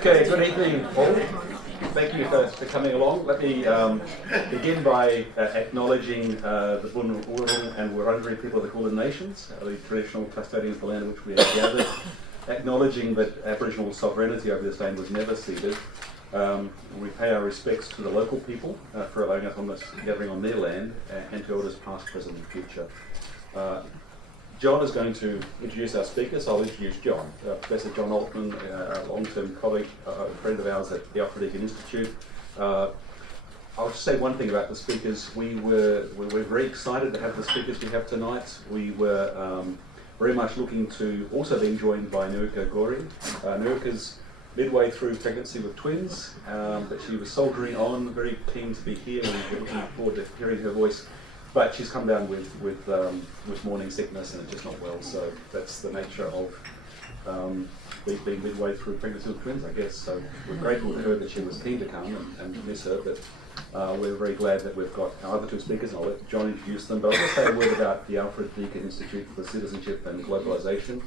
Okay, good evening, all. Thank you for coming along. Let me begin by acknowledging the Uluru and Wurundjeri people of the Kulin Nations, the traditional custodians of the land in which we have gathered, acknowledging that Aboriginal sovereignty over this land was never ceded. We pay our respects to the local people for allowing us on this gathering on their land, and to elders past, present and future. John is going to introduce our speakers. I'll introduce John. Professor John Altman, a long-term colleague, a friend of ours at the Deakin Institute. I'll just say one thing about the speakers. We were very excited to have the speakers we have tonight. We were very much looking to also being joined by Nuika Gori. Nuika's midway through pregnancy with twins, but she was soldiering on, very keen to be here. We were looking forward to hearing her voice. But she's come down with morning sickness and it's just not well, so that's the nature of being midway through pregnancy with twins, I guess. So we're grateful to her that she was keen to come and miss her, but we're very glad that we've got our other two speakers, and I'll let John introduce them. But I'll just say a word about the Deakin Institute for Citizenship and Globalisation.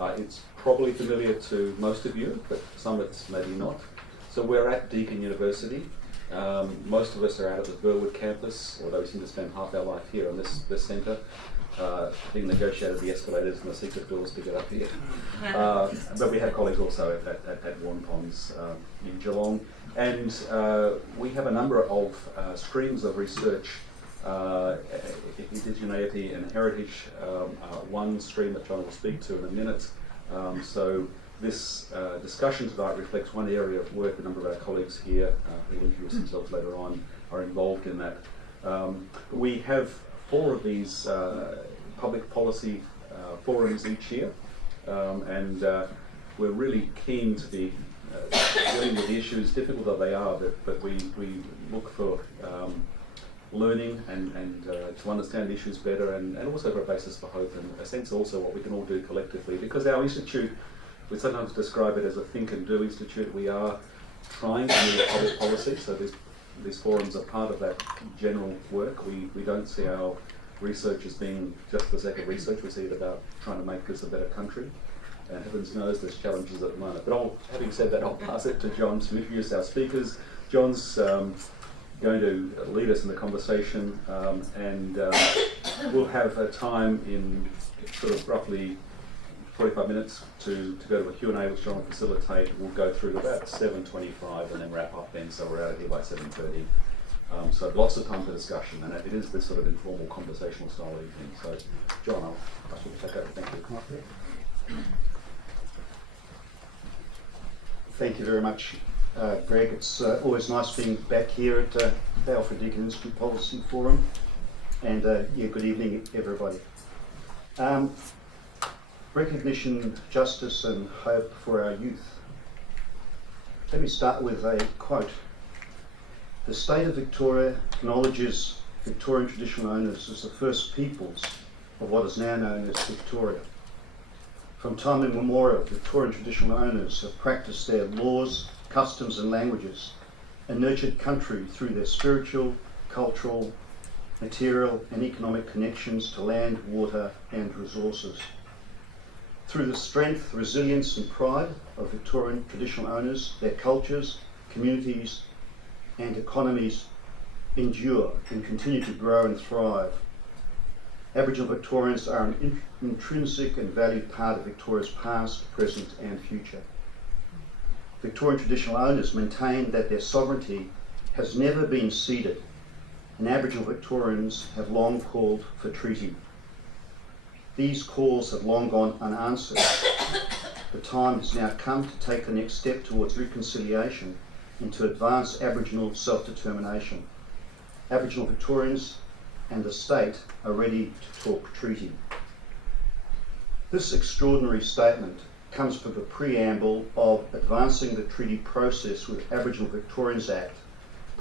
It's probably familiar to most of you, but some it's maybe not. So we're at Deakin University. Most of us are out at the Burwood campus, although we seem to spend half our life here on this centre, having negotiated the escalators and the secret doors to get up here. But we have colleagues also at Warren Ponds in Geelong, and we have a number of streams of research, indigeneity and heritage, one stream that John will speak to in a minute. So this discussion tonight reflects one area of work a number of our colleagues here, who will introduce themselves later on, are involved in that. We have 4 of these public policy forums each year, and we're really keen to be dealing with the issues, difficult that they are, but we look for learning and to understand the issues better, and also for a basis for hope, and a sense also what we can all do collectively, because our institute, we sometimes describe it as a think and do institute. We are trying to move public policy, so these forums are part of that general work. We don't see our research as being just for the sake of research. We see it about trying to make this a better country, and heavens knows there's challenges at the moment. But having said that, I'll pass it to John to introduce our speakers. John's going to lead us in the conversation, and we'll have a time in sort of roughly 45 minutes to go to a Q&A, which John will facilitate. We'll go through to about 7:25 and then wrap up then, so we're out of here by 7:30. So lots of time for discussion, and it is this sort of informal conversational style evening. So John, I'll ask you to take over. Thank you. Thank you very much, Greg. It's always nice being back here at the Deakin Institute Policy Forum, and yeah, good evening everybody. Recognition, justice and hope for our youth. Let me start with a quote. The state of Victoria acknowledges Victorian traditional owners as the first peoples of what is now known as Victoria. From time immemorial, Victorian traditional owners have practiced their laws, customs and languages and nurtured country through their spiritual, cultural, material and economic connections to land, water and resources. Through the strength, resilience and pride of Victorian traditional owners, their cultures, communities and economies endure and continue to grow and thrive. Aboriginal Victorians are an intrinsic and valued part of Victoria's past, present and future. Victorian traditional owners maintain that their sovereignty has never been ceded, and Aboriginal Victorians have long called for treaty. These calls have long gone unanswered. The time has now come to take the next step towards reconciliation and to advance Aboriginal self-determination. Aboriginal Victorians and the state are ready to talk treaty. This extraordinary statement comes from the preamble of advancing the treaty process with Aboriginal Victorians Act,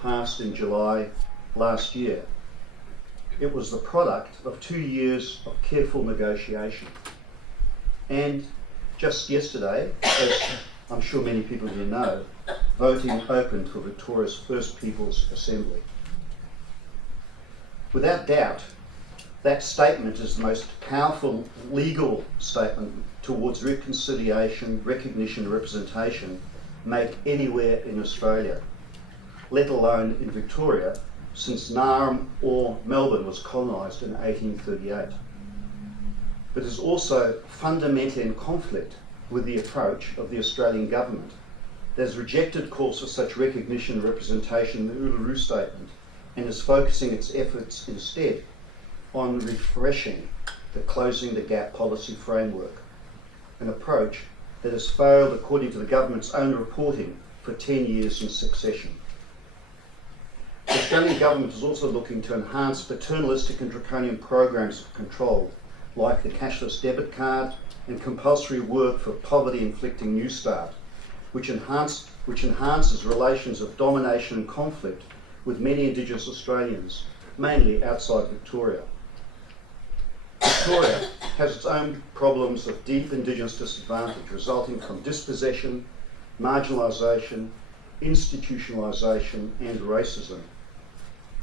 passed in July last year. It was the product of 2 years of careful negotiation. And just yesterday, as I'm sure many people here know, voting opened for Victoria's first People's Assembly. Without doubt, that statement is the most powerful legal statement towards reconciliation, recognition and representation make anywhere in Australia, let alone in Victoria, since Naarm or Melbourne was colonised in 1838. But is also fundamentally in conflict with the approach of the Australian government that has rejected calls for such recognition and representation in the Uluru Statement and is focusing its efforts instead on refreshing the Closing the Gap policy framework, an approach that has failed according to the government's own reporting for 10 years in succession. The Australian government is also looking to enhance paternalistic and draconian programs of control, like the cashless debit card and compulsory work for poverty-inflicting New Start, which enhances relations of domination and conflict with many Indigenous Australians, mainly outside Victoria. Victoria has its own problems of deep Indigenous disadvantage resulting from dispossession, marginalisation, institutionalisation and racism.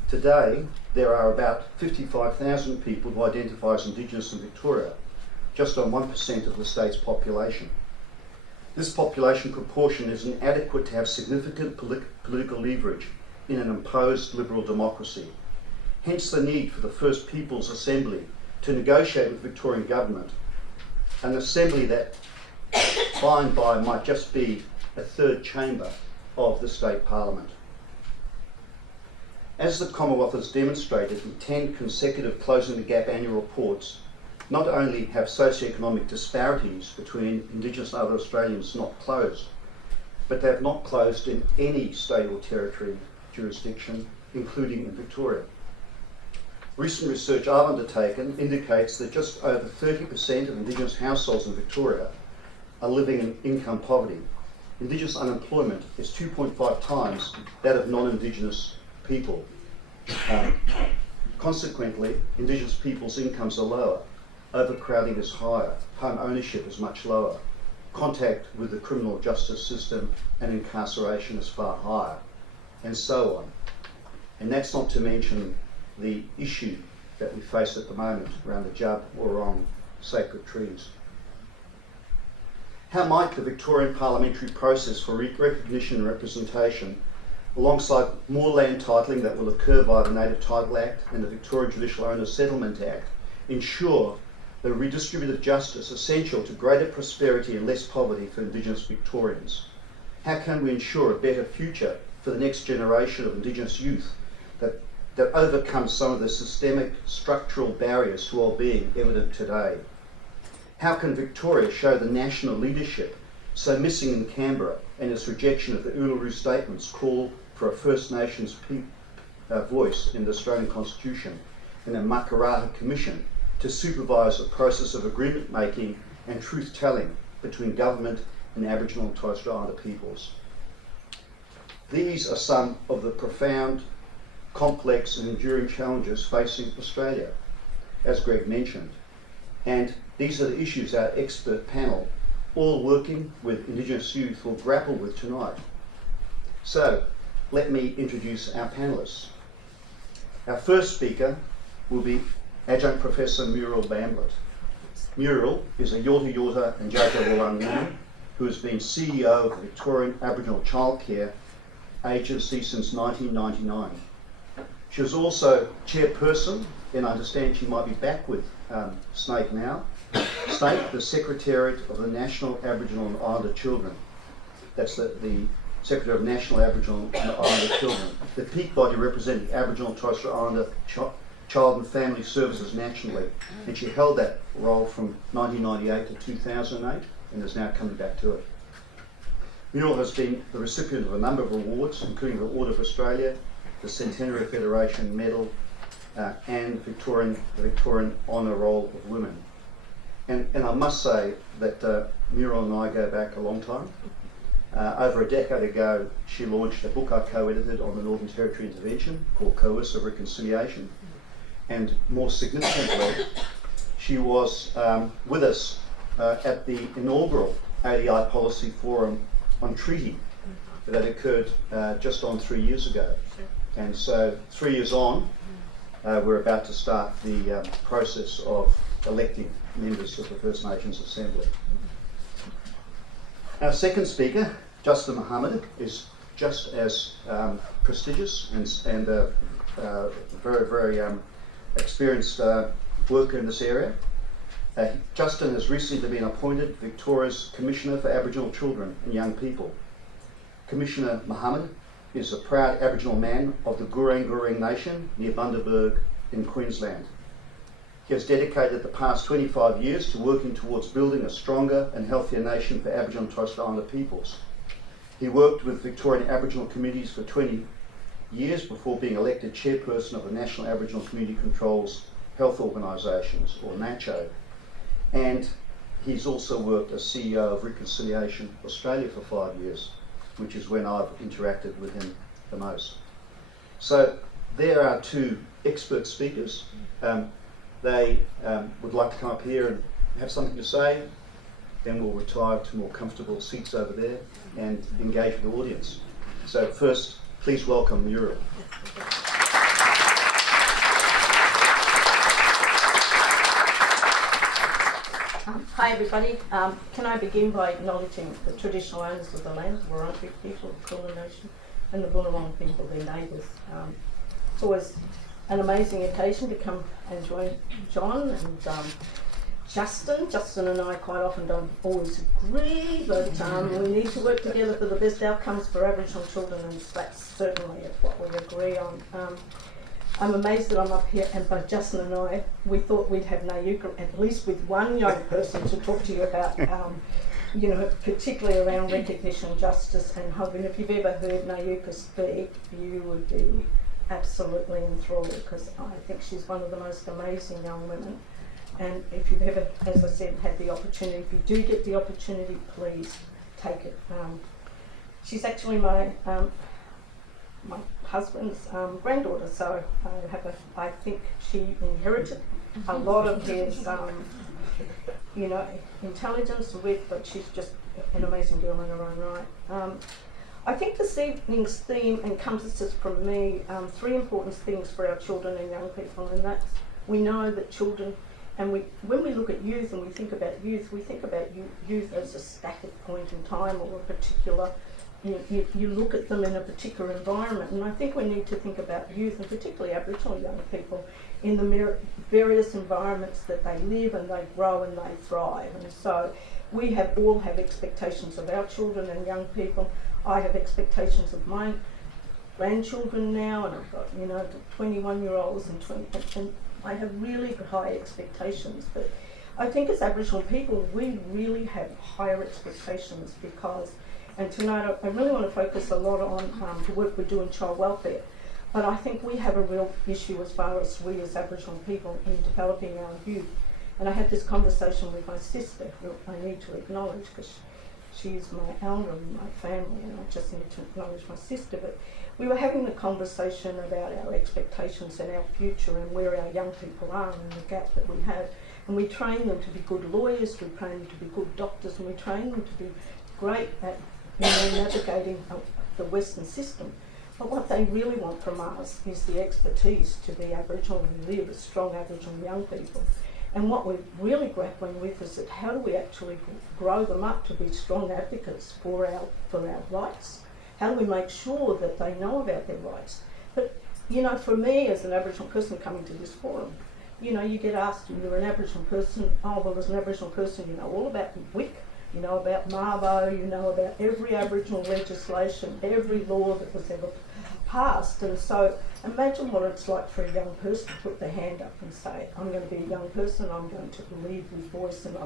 Today, there are about 55,000 people who identify as Indigenous in Victoria, just on 1% of the state's population. This population proportion is inadequate to have significant political leverage in an imposed liberal democracy. Hence the need for the First Peoples Assembly to negotiate with the Victorian government, an assembly that by and by might just be a third chamber of the state parliament. As the Commonwealth has demonstrated in 10 consecutive Closing the Gap annual reports, not only have socioeconomic disparities between Indigenous and other Australians not closed, but they have not closed in any state or territory jurisdiction, including in Victoria. Recent research I've undertaken indicates that just over 30% of Indigenous households in Victoria are living in income poverty. Indigenous unemployment is 2.5 times that of non-Indigenous people. Consequently, Indigenous people's incomes are lower, overcrowding is higher, home ownership is much lower, contact with the criminal justice system and incarceration is far higher, and so on. And that's not to mention the issue that we face at the moment around the Jub or on sacred trees. How might the Victorian parliamentary process for recognition and representation, alongside more land titling that will occur via the Native Title Act and the Victorian Judicial Owner Settlement Act, ensure the redistributive justice essential to greater prosperity and less poverty for Indigenous Victorians? How can we ensure a better future for the next generation of Indigenous youth that overcomes some of the systemic structural barriers to well-being evident today? How can Victoria show the national leadership so missing in Canberra and its rejection of the Uluru Statement's call for a First Nations voice in the Australian Constitution and a Makarrata Commission to supervise the process of agreement making and truth telling between government and Aboriginal and Torres Strait Islander peoples? These are some of the profound, complex and enduring challenges facing Australia, as Greg mentioned. And these are the issues our expert panel, all working with Indigenous youth, will grapple with tonight. So, let me introduce our panellists. Our first speaker will be Adjunct Professor Muriel Bamblett. Muriel is a Yorta Yorta and Jaja Wurrung woman who has been CEO of the Victorian Aboriginal Childcare Agency since 1999. She was also chairperson, and I understand she might be back with Strait now. Strait, the Secretariat of the National Aboriginal and Islander Children. That's the Secretary of National Aboriginal and Islander Children, the peak body representing Aboriginal and Torres Strait Islander Child and Family Services nationally. And she held that role from 1998 to 2008 and is now coming back to it. Muriel has been the recipient of a number of awards, including the Order of Australia, the Centenary Federation Medal, and the Victorian Honour Roll of Women. And I must say that Muriel and I go back a long time. Over a decade ago, she launched a book I co-edited on the Northern Territory intervention called Coercive Reconciliation. And more significantly, she was with us at the inaugural ADI Policy Forum on Treaty that occurred just on 3 years ago. And so 3 years on, we're about to start the process of electing members of the First Nations Assembly. Our second speaker, Justin Muhammad is just as prestigious and very, very experienced worker in this area. Justin has recently been appointed Victoria's Commissioner for Aboriginal Children and Young People. Commissioner Muhammad is a proud Aboriginal man of the Gurang Nation near Bundaberg in Queensland. He has dedicated the past 25 years to working towards building a stronger and healthier nation for Aboriginal and Torres Strait Islander peoples. He worked with Victorian Aboriginal communities for 20 years before being elected chairperson of the National Aboriginal Community Controls Health Organisations, or NACHO. And he's also worked as CEO of Reconciliation Australia for 5 years, which is when I've interacted with him the most. So there are two expert speakers. They would like to come up here and have something to say. Then we'll retire to more comfortable seats over there and engage with the audience. So first, please welcome Uluru. Hi everybody. Can I begin by acknowledging the traditional owners of the land, the Wurundjeri people, the Kulin Nation, and the Bunurong people, their neighbours. It's always an amazing occasion to come and join John and Justin. Justin and I quite often don't always agree, but we need to work together for the best outcomes for Aboriginal children, and that's certainly what we agree on. I'm amazed that I'm up here, and both Justin and I, we thought we'd have Nayuka at least with one young person to talk to you about, particularly around recognition, justice and hope. And if you've ever heard Nayuka speak, you would be absolutely enthralled, because I think she's one of the most amazing young women. And if you've ever, as I said, had the opportunity, if you do get the opportunity, please take it. She's actually my husband's granddaughter, so I think she inherited a lot of his, intelligence and wit, but she's just an amazing girl in her own right. I think this evening's theme encompasses from me three important things for our children and young people, and that's, we know that children, and when we look at youth and we think about youth youth as a static point in time, or a particular, you look at them in a particular environment. And I think we need to think about youth, and particularly Aboriginal young people, in the various environments that they live and they grow and they thrive. And so we all have expectations of our children and young people. I have expectations of my grandchildren now, and I've got 21-year-olds and I have really high expectations. But I think as Aboriginal people, we really have higher expectations, because, and tonight I really want to focus a lot on the work we do in child welfare, but I think we have a real issue as far as we as Aboriginal people in developing our youth. And I had this conversation with my sister, who I need to acknowledge, because she's my elder in my family, and I just need to acknowledge my sister. But we were having a conversation about our expectations and our future, and where our young people are, and the gap that we have. And we train them to be good lawyers, we train them to be good doctors, and we train them to be great at navigating the Western system. But what they really want from us is the expertise to be Aboriginal and live as strong Aboriginal young people. And what we're really grappling with is that how do we actually grow them up to be strong advocates for our rights? How do we make sure that they know about their rights? But, for me as an Aboriginal person coming to this forum, you get asked, you're an Aboriginal person, as an Aboriginal person, you know all about WIC, you know about Mabo, you know about every Aboriginal legislation, every law that was ever passed. And so imagine what it's like for a young person to put their hand up and say, I'm going to be a young person, I'm going to lead with voice, and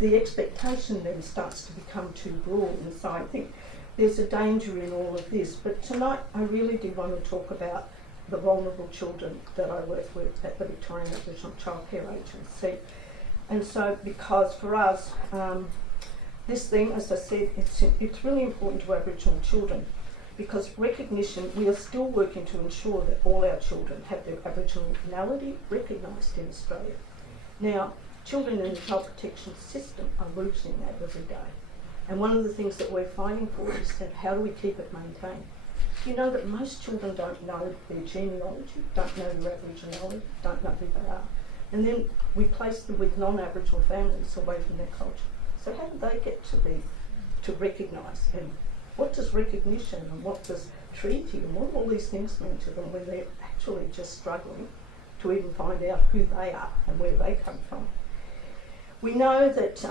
the expectation then starts to become too broad. And so I think there's a danger in all of this. But tonight I really do want to talk about the vulnerable children that I work with at the Victorian Aboriginal Childcare Agency. And so, because for us, this thing, as I said, it's really important to Aboriginal children, because recognition, we are still working to ensure that all our children have their Aboriginality recognised in Australia. Now, children in the child protection system are losing that every day. And one of the things that we're fighting for is that how do we keep it maintained? You know that most children don't know their genealogy, don't know their Aboriginality, don't know who they are. And then we place them with non-Aboriginal families away from their culture. So how do they get to be to recognise. And what does recognition and what does treaty and what all these things mean to them when they're actually just struggling to even find out who they are and where they come from? We know that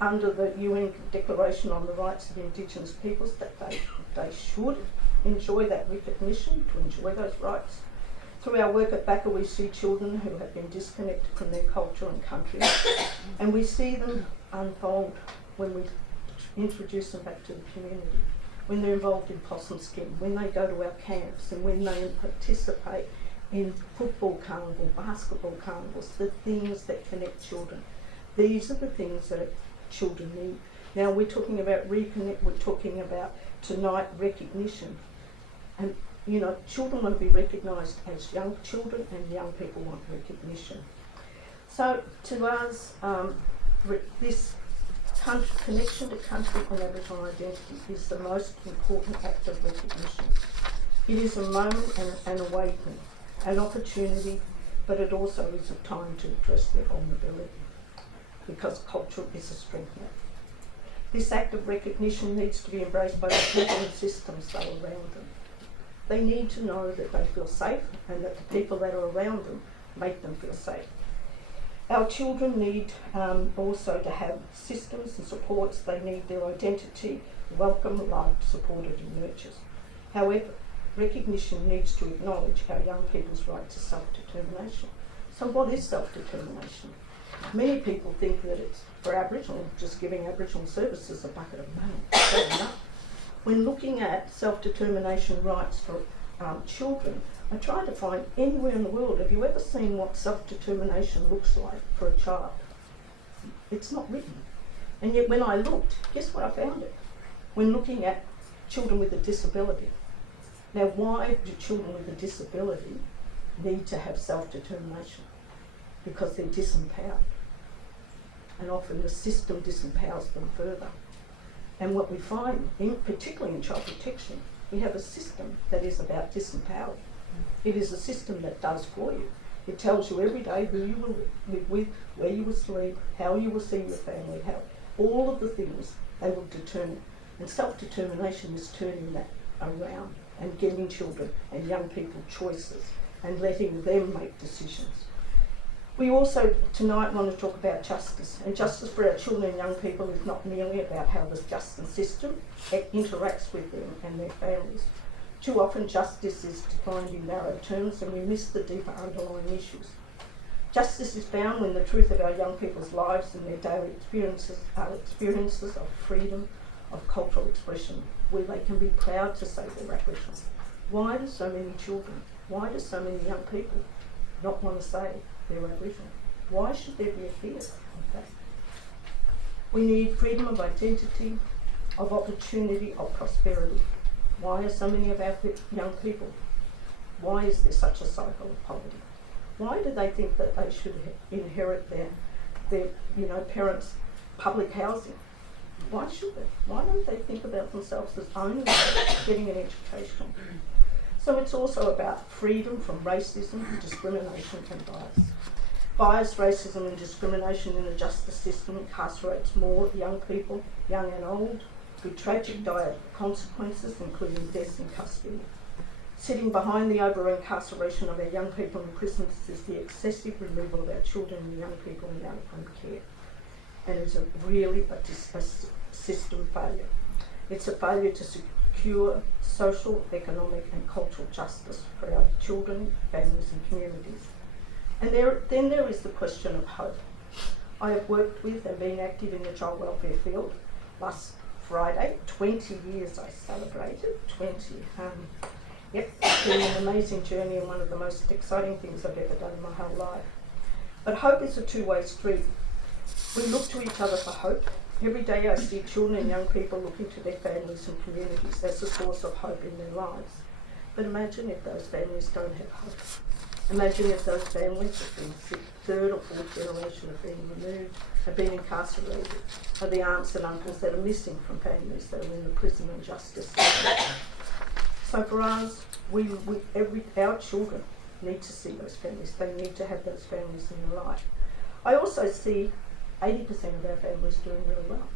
under the UN Declaration on the Rights of Indigenous Peoples that they should enjoy that recognition, to enjoy those rights. Through our work at BACA we see children who have been disconnected from their culture and country, and we see them unfold when we introduce them back to the community, when they're involved in possum skin, when they go to our camps, and when they participate in football carnival, basketball carnivals, the things that connect children. These are the things that children need. Now we're talking about reconnect, we're talking about tonight recognition. And you know, children want to be recognised as young children and young people want recognition. So to us, this connection to country and Aboriginal identity is the most important act of recognition. It is a moment and an awakening, an opportunity, but it also is a time to address their vulnerability, because culture is a strength net. This act of recognition needs to be embraced by the people and systems that are around them. They need to know that they feel safe and that the people that are around them make them feel safe. Our children need also to have systems and supports. They need their identity welcomed, loved, supported and nurtured. However, recognition needs to acknowledge our young people's right to self-determination. So what is self-determination? Many people think that it's, for Aboriginal, just giving Aboriginal services a bucket of money. That's not enough. When looking at self-determination rights for children, I tried to find anywhere in the world, have you ever seen what self-determination looks like for a child? It's not written. And yet when I looked, guess what I found it? When looking at children with a disability. Now why do children with a disability need to have self-determination? Because they're disempowered. And often the system disempowers them further. And what we find, particularly in child protection, we have a system that is about disempowering. It is a system that does for you. It tells you every day who you will live with, where you will sleep, how you will see your family, how all of the things they will determine. And self-determination is turning that around and giving children and young people choices and letting them make decisions. We also tonight want to talk about justice, and justice for our children and young people is not merely about how the justice system interacts with them and their families. Too often justice is defined in narrow terms and we miss the deeper underlying issues. Justice is found when the truth of our young people's lives and their daily experiences are experiences of freedom, of cultural expression, where they can be proud to say they're Aboriginal. Why do so many children, why do so many young people not want to say they're Aboriginal? Why should there be a fear of that? We need freedom of identity, of opportunity, of prosperity. Why are so many of our young people, why is there such a cycle of poverty? Why do they think that they should inherit their parents' public housing? Why should they? Why don't they think about themselves as only getting an education? So it's also about freedom from racism, discrimination and bias. Bias, racism and discrimination in the justice system incarcerates more young people, young and old, with tragic dire consequences including deaths in custody. Sitting behind the over-incarceration of our young people in prisons is the excessive removal of our children and young people in out-of-home care. And it's really a system failure. It's a failure to secure social, economic and cultural justice for our children, families and communities. And then there is the question of hope. I have worked with and been active in the child welfare field. Last Friday, 20 years I celebrated, 20. It's been an amazing journey and one of the most exciting things I've ever done in my whole life. But hope is a two-way street. We look to each other for hope. Every day I see children and young people looking to their families and communities as a source of hope in their lives. But imagine if those families don't have hope. Imagine if those families have been third or fourth generation have been removed, have been incarcerated, are the aunts and uncles that are missing from families that are in the prison and justice system. So for us, our children need to see those families. They need to have those families in their life. I also see 80% of our families doing really well.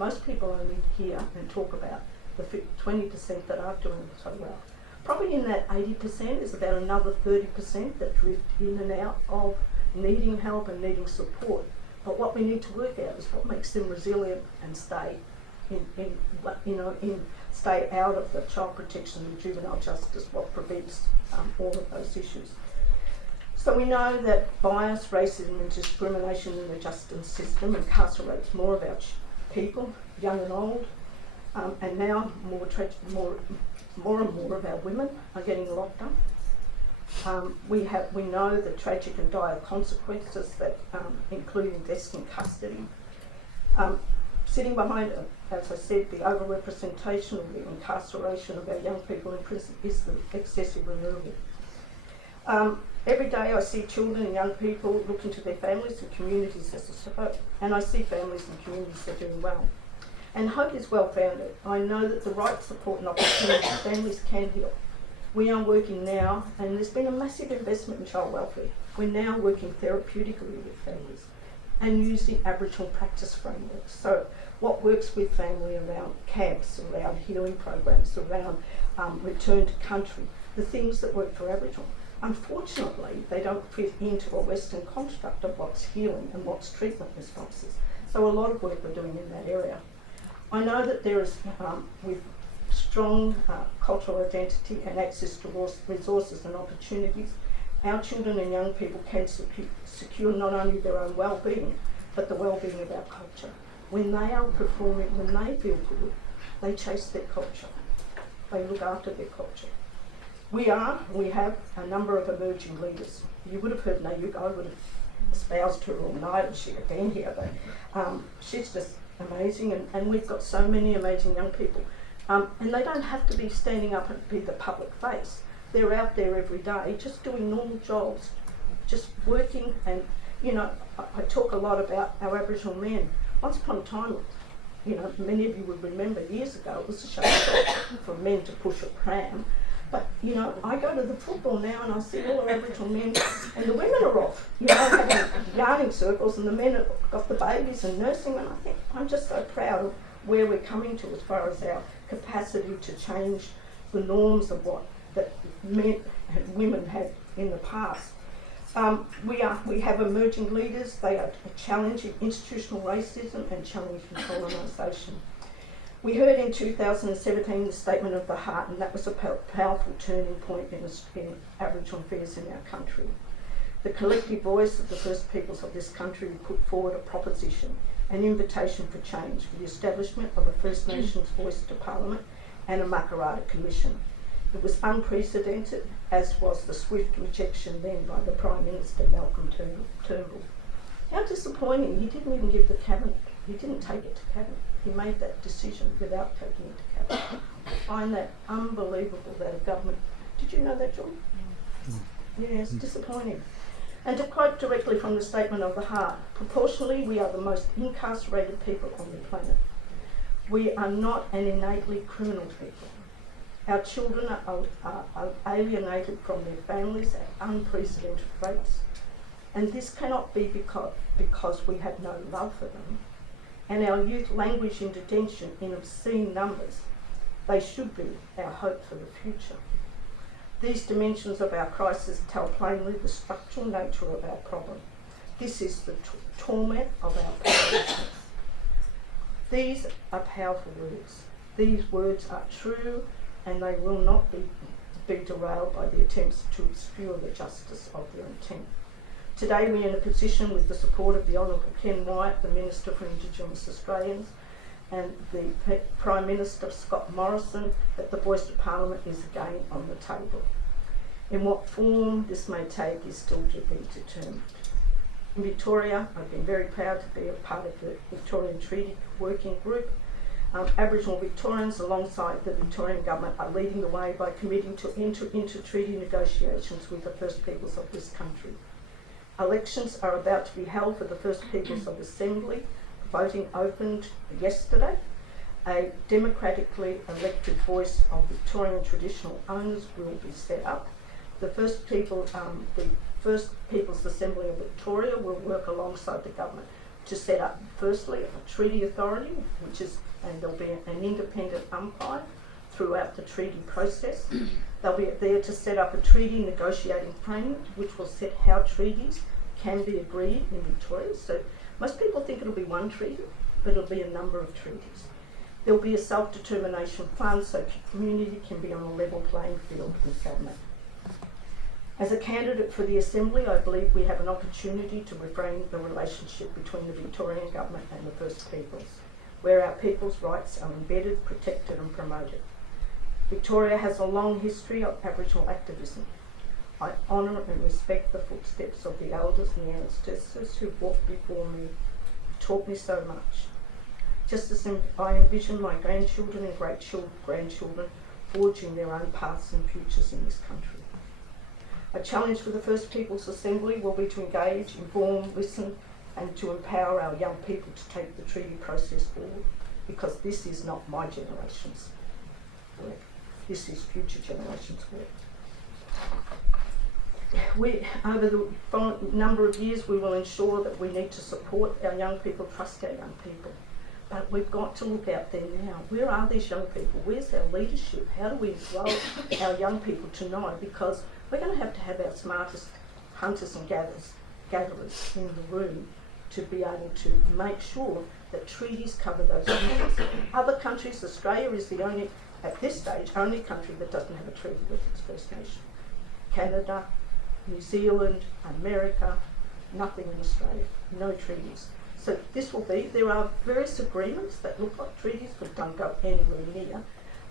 Most people only hear and talk about the 20% that are doing so well. Probably in that 80% is about another 30% that drift in and out of needing help and needing support. But what we need to work out is what makes them resilient and stay stay out of the child protection and juvenile justice, what prevents all of those issues. So we know that bias, racism and discrimination in the justice system incarcerates more of our people, young and old, and now more and more of our women are getting locked up. We know the tragic and dire consequences that including deaths in custody. Sitting behind, as I said, the overrepresentation of the incarceration of our young people in prison is the excessive removal. Every day I see children and young people looking to their families and communities as a support, and I see families and communities that are doing well. And hope is well founded. I know that the right support and opportunities families can heal. We are working now, and there's been a massive investment in child welfare. We're now working therapeutically with families and using Aboriginal practice frameworks. So what works with family around camps, around healing programs, around return to country, the things that work for Aboriginal. Unfortunately, they don't fit into a Western construct of what's healing and what's treatment responses. So a lot of work we're doing in that area. I know that there is, with strong cultural identity and access to resources and opportunities, our children and young people can secure not only their own well-being, but the well-being of our culture. When they are performing, when they feel good, they chase their culture. They look after their culture. We have a number of emerging leaders. You would have heard Nayuka, I would have espoused her all night if she'd have been here, but she's just amazing, and we've got so many amazing young people. And they don't have to be standing up and be the public face. They're out there every day just doing normal jobs, just working. And I talk a lot about our Aboriginal men. Once upon a time, many of you would remember years ago, it was a shame for men to push a pram. But I go to the football now and I see all the Aboriginal men, and the women are off, having yarning circles, and the men have got the babies and nursing. And I think I'm just so proud of where we're coming to as far as our capacity to change the norms of what that men and women had in the past. We have emerging leaders. They are challenging institutional racism and challenging colonisation. We heard in 2017 the Statement of the Heart, and that was a powerful turning point in Aboriginal affairs in our country. The collective voice of the First Peoples of this country put forward a proposition, an invitation for change, for the establishment of a First Nations voice to Parliament and a Makarrata Commission. It was unprecedented, as was the swift rejection then by the Prime Minister, Malcolm Turnbull. How disappointing, he didn't even give the Cabinet, he didn't take it to Cabinet. He made that decision without taking it to Cabinet. I find that unbelievable that a government, did you know that, John? Yeah, it's disappointing. And to quote directly from the Statement of the Heart, proportionally we are the most incarcerated people on the planet. We are not an innately criminal people. Our children are alienated from their families at unprecedented rates. And this cannot be because we have no love for them. And our youth languish in detention in obscene numbers. They should be our hope for the future. These dimensions of our crisis tell plainly the structural nature of our problem. This is the torment of our powerlessness. These are powerful words. These words are true, and they will not be derailed by the attempts to obscure the justice of their intent. Today we are in a position, with the support of the Honourable Ken Wyatt, the Minister for Indigenous Australians, and the Prime Minister Scott Morrison, that the voice of Parliament is again on the table. In what form this may take is still to be determined. In Victoria, I've been very proud to be a part of the Victorian Treaty Working Group. Aboriginal Victorians, alongside the Victorian Government, are leading the way by committing to enter into treaty negotiations with the First Peoples of this country. Elections are about to be held for the First Peoples of Assembly. Voting opened yesterday. A democratically elected voice of Victorian traditional owners will be set up. The First Peoples Assembly of Victoria will work alongside the government to set up, firstly, a treaty authority, and there'll be an independent umpire throughout the treaty process. They'll be there to set up a treaty negotiating framework, which will set how treaties can be agreed in Victoria. So most people think it'll be one treaty, but it'll be a number of treaties. There'll be a self-determination fund so community can be on a level playing field with government. As a candidate for the Assembly, I believe we have an opportunity to reframe the relationship between the Victorian Government and the First Peoples, where our people's rights are embedded, protected and promoted. Victoria has a long history of Aboriginal activism. I honour and respect the footsteps of the elders and the ancestors who walked before me, taught me so much. Just as I envision my grandchildren and great-grandchildren forging their own paths and futures in this country. A challenge for the First Peoples Assembly will be to engage, inform, listen and to empower our young people to take the treaty process forward, because this is not my generation's work. This is future generations' work. Over the number of years, we will ensure that we need to support our young people, trust our young people. But we've got to look out there now. Where are these young people? Where's our leadership? How do we involve our young people to know? Because we're going to have our smartest hunters and gatherers in the room to be able to make sure that treaties cover those issues. Other countries, Australia is the only, at this stage, only country that doesn't have a treaty with its First Nation. Canada, New Zealand, America, nothing in Australia, no treaties. So this will be, there are various agreements that look like treaties but don't go anywhere near.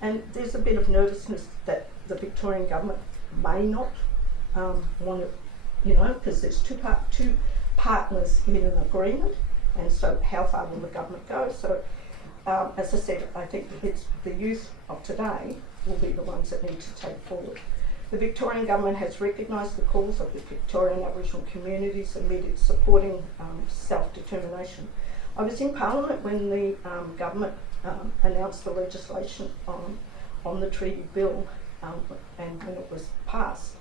And there's a bit of nervousness that the Victorian government may not want to, because there's two partners in an agreement, and so how far will the government go? So as I said, I think it's the youth of today will be the ones that need to take forward. The Victorian Government has recognised the calls of the Victorian Aboriginal communities amid its supporting self-determination. I was in Parliament when the government announced the legislation on the treaty bill and when it was passed.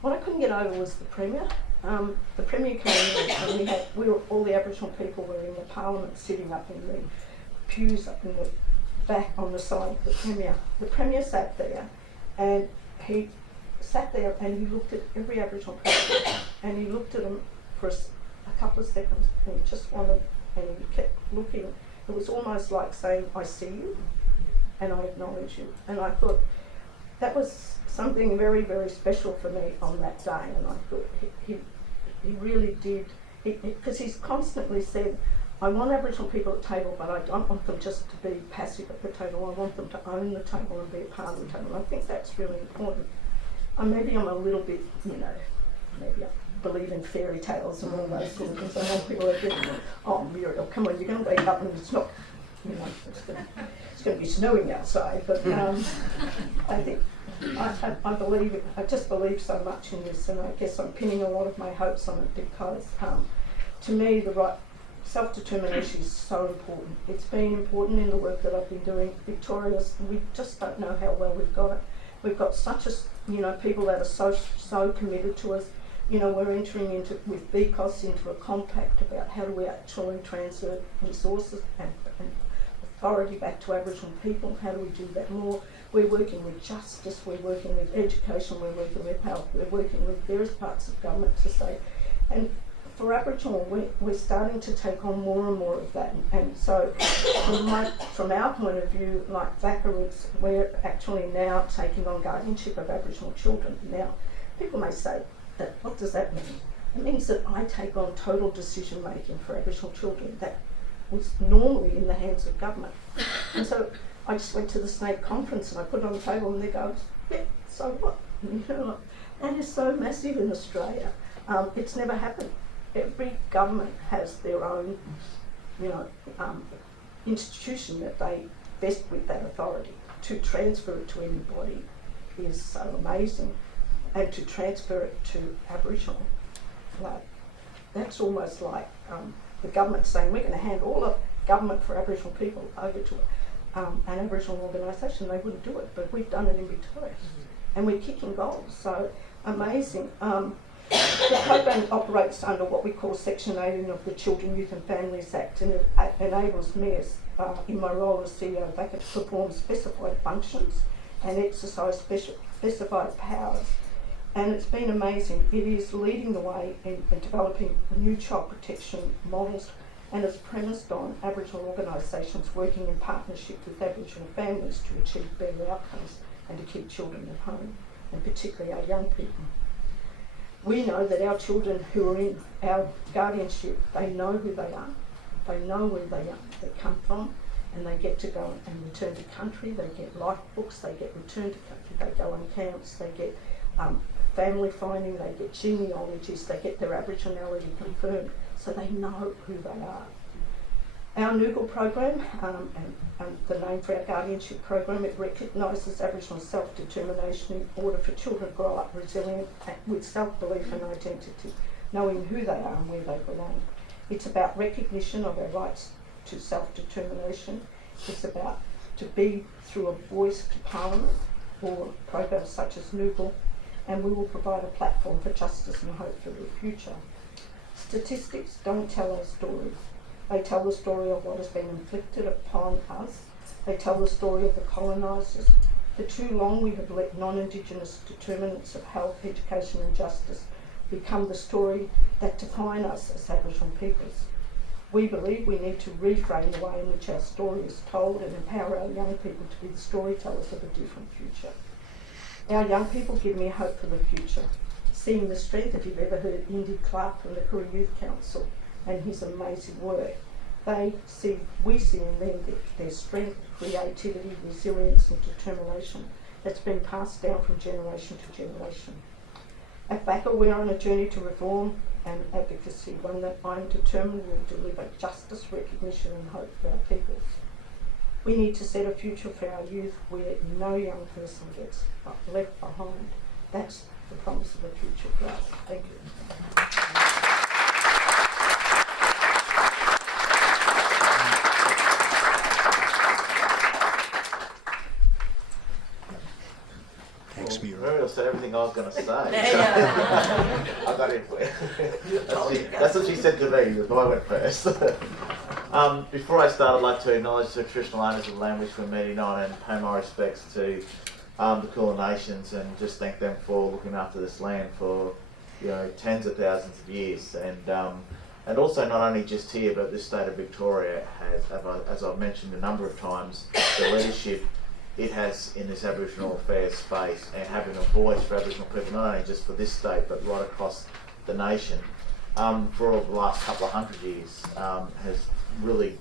What I couldn't get over was the Premier. The Premier came in and all the Aboriginal people were in the Parliament sitting up in the pews up in the back on the side of the Premier. The Premier sat there and he sat there and he looked at every Aboriginal person and he looked at them for a couple of seconds and he just wanted, and he kept looking. It was almost like saying, I see you and I acknowledge you. And I thought that was something very, very special for me on that day, and I thought he really did, because he's constantly said, I want Aboriginal people at the table, but I don't want them just to be passive at the table. I want them to own the table and be a part of the table. I think that's really important. Maybe I'm a little bit, maybe I believe in fairy tales and all those sort of things. I want people to think, oh Muriel, come on, you're going to wake up and it's not, it's going to be snowing outside. But I think, I believe it. I just believe so much in this, and I guess I'm pinning a lot of my hopes on it because to me the right self-determination is so important. It's been important in the work that I've been doing. Victoria's, we just don't know how well we've got it. We've got such a, people that are so committed to us. We're entering into, with BCOS, into a compact about how do we actually transfer resources and authority back to Aboriginal people. How do we do that more? We're working with justice, we're working with education, we're working with health, we're working with various parts of government to say, and for Aboriginal, we're starting to take on more and more of that. And so from our point of view, like VACA, we're actually now taking on guardianship of Aboriginal children. Now, people may say, that what does that mean? It means that I take on total decision making for Aboriginal children that was normally in the hands of government. And so I just went to the Strait conference and I put it on the table and they go, yeah, so what? That is so massive in Australia. It's never happened. Every government has their own, institution that they vest with that authority. To transfer it to anybody is so amazing, and to transfer it to Aboriginal, that's almost like the government saying we're going to hand all of government for Aboriginal people over to an Aboriginal organisation. They wouldn't do it, but we've done it in Victoria, and we're kicking goals. So amazing. The program operates under what we call Section 18 of the Children, Youth and Families Act, and it enables me, in my role as CEO of VACA, to perform specified functions and exercise specified powers. And it's been amazing. It is leading the way in developing new child protection models, and it's premised on Aboriginal organisations working in partnership with Aboriginal families to achieve better outcomes and to keep children at home, and particularly our young people. We know that our children who are in our guardianship, they know who they are, they know where they come from, and they get to go and return to country. They get life books, they get returned to country, they go on camps, they get family finding, they get genealogies, they get their Aboriginality confirmed, so they know who they are. Our Noogle program, and the name for our guardianship program, it recognises Aboriginal self-determination in order for children to grow up resilient with self-belief and identity, knowing who they are and where they belong. It's about recognition of our rights to self-determination. It's about to be through a voice to Parliament or programs such as Noogle, and we will provide a platform for justice and hope for the future. Statistics don't tell our story. They tell the story of what has been inflicted upon us. They tell the story of the colonisers. For too long we have let non-Indigenous determinants of health, education and justice become the story that define us as Aboriginal peoples. We believe we need to reframe the way in which our story is told and empower our young people to be the storytellers of a different future. Our young people give me hope for the future. Seeing the strength, if you've ever heard Indy Clark from the Koori Youth Council and his amazing work, we see in them their strength, creativity, resilience and determination that's been passed down from generation to generation. At VACA, we're on a journey to reform and advocacy, one that I'm determined will deliver justice, recognition and hope for our peoples. We need to set a future for our youth where no young person gets left behind. That's the promise of a future for us. Thank you. Thanks, Muriel. Muriel said everything I was going to say. I got it for you. That's what she said to me, but I went first. Before I start, I'd like to acknowledge the traditional owners of the land which we're meeting on and pay my respects to the Kulin Nations and just thank them for looking after this land for tens of thousands of years. And also not only just here, but this state of Victoria has, as I've mentioned a number of times, the leadership it has in this Aboriginal affairs space and having a voice for Aboriginal people, not only just for this state, but right across the nation, for the last couple of hundred years, has really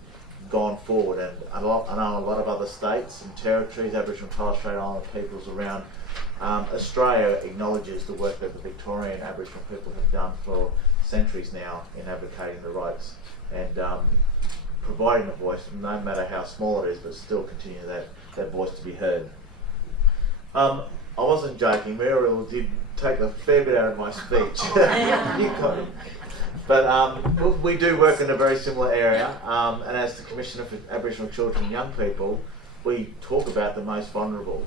gone forward. And I know a lot of other states and territories, Aboriginal and Torres Strait Islander peoples around Australia acknowledges the work that the Victorian Aboriginal people have done for centuries now in advocating the rights and providing a voice, no matter how small it is, but still continue that voice to be heard. I wasn't joking. Muriel did take a fair bit out of my speech. You got it. But we do work in a very similar area, and as the Commissioner for Aboriginal Children and Young People, we talk about the most vulnerable.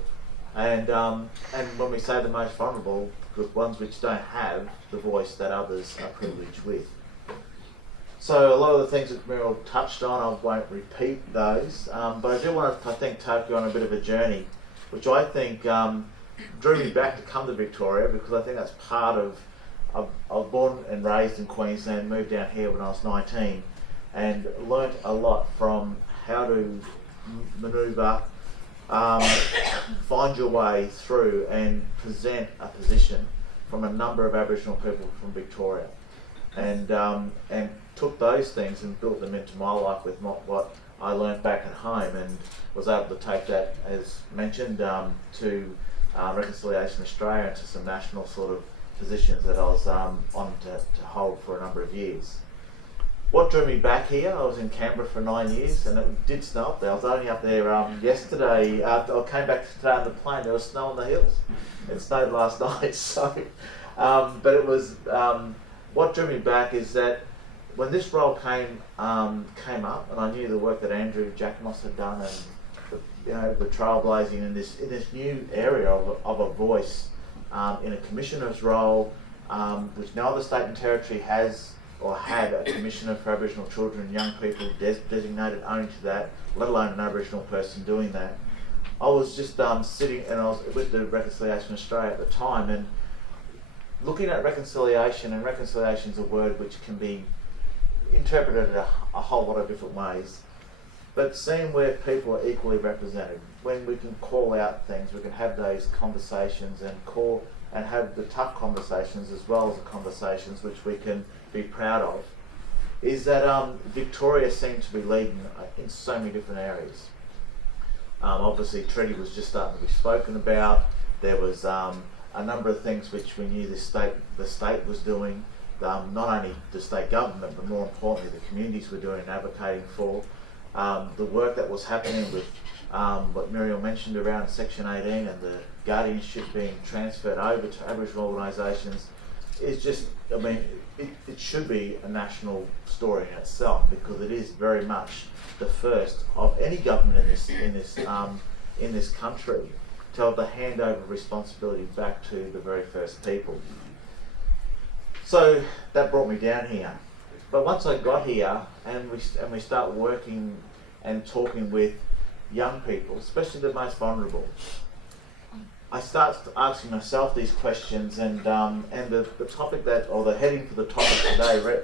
And when we say the most vulnerable, the ones which don't have the voice that others are privileged with. So a lot of the things that Muriel touched on, I won't repeat those, but I do want to, take you on a bit of a journey, which I think drew me back to come to Victoria, because I think that's part of, I was born and raised in Queensland, moved down here when I was 19, and learnt a lot from how to manoeuvre, find your way through and present a position from a number of Aboriginal people from Victoria. And took those things and built them into my life with what I learned back at home, and was able to take that, as mentioned, to Reconciliation Australia and to some national sort of positions that I was on to hold for a number of years. What drew me back here, I was in Canberra for 9 years and it did snow up there. I was only up there yesterday. I came back today on the plane, there was snow on the hills. It snowed last night, so, but it was, what drew me back is that when this role came up, and I knew the work that Andrew Jacquemos had done, and the trailblazing in this new area of a voice in a commissioner's role, which no other state and territory has or had a Commissioner for Aboriginal Children and Young People designated only to that, let alone an Aboriginal person doing that. I was just sitting, and I was with the Reconciliation Australia at the time, and looking at reconciliation, and reconciliation is a word which can be interpreted a whole lot of different ways, but seeing where people are equally represented, when we can call out things, we can have those conversations and have the tough conversations as well as the conversations which we can be proud of, is that Victoria seems to be leading in so many different areas. Obviously treaty was just starting to be spoken about. There was a number of things which we knew the state was doing, not only the state government, but more importantly the communities were doing and advocating for. The work that was happening with what Muriel mentioned around Section 18 and the guardianship being transferred over to Aboriginal organisations is just, I mean, it should be a national story in itself, because it is very much the first of any government in this country to have the handover of responsibility back to the very first people. So that brought me down here. But once I got here and we start working and talking with young people, especially the most vulnerable, I start asking myself these questions, and the topic that, or the heading for the topic today,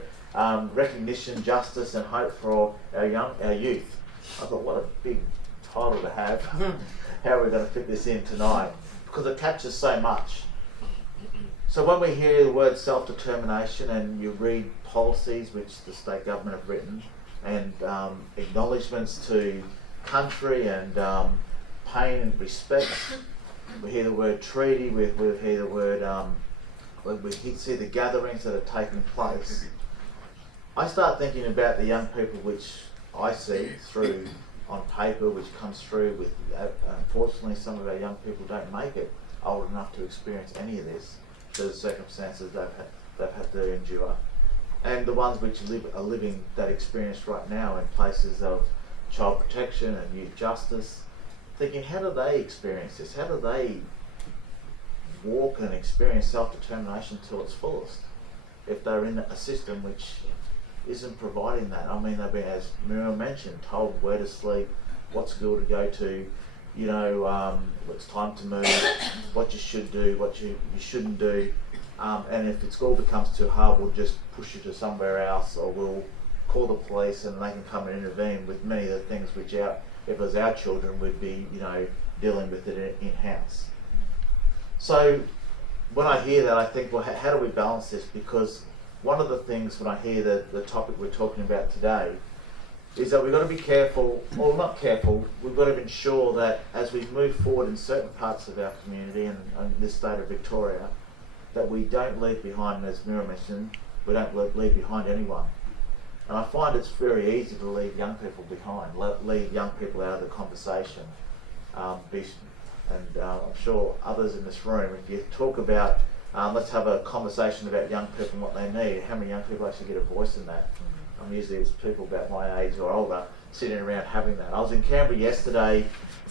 recognition, justice, and hope for our youth. I thought, what a big title to have. How are we going to fit this in tonight? Because it captures so much. So when we hear the word self-determination and you read policies which the state government have written, and acknowledgements to country and pain and respect, we hear the word treaty, we hear the word, we see the gatherings that are taking place. I start thinking about the young people which I see through on paper, which comes through with, unfortunately some of our young people don't make it old enough to experience any of this, the circumstances they've had to endure, and the ones which are living that experience right now in places of child protection and youth justice, thinking, how do they experience this? How do they walk and experience self-determination to its fullest if they're in a system which isn't providing that? I mean, they've been, as Muriel mentioned, told where to sleep, what school to go to, you know, it's time to move, what you should do, what you shouldn't do, and if the school becomes too hard, we'll just push you to somewhere else, or we'll call the police and they can come and intervene with many of the things which if it was our children, would be, you know, dealing with it in-house. So when I hear that, I think, well, how do we balance this? Because one of the things when I hear the topic we're talking about today is that we've got to be careful, or not careful, we've got to ensure that as we move forward in certain parts of our community and this state of Victoria, that we don't leave behind, as Mira mentioned, we don't leave behind anyone. And I find it's very easy to leave young people behind, leave young people out of the conversation. I'm sure others in this room, if you talk about, let's have a conversation about young people and what they need, how many young people actually get a voice in that? Usually it's people about my age or older sitting around having that. I was in Canberra yesterday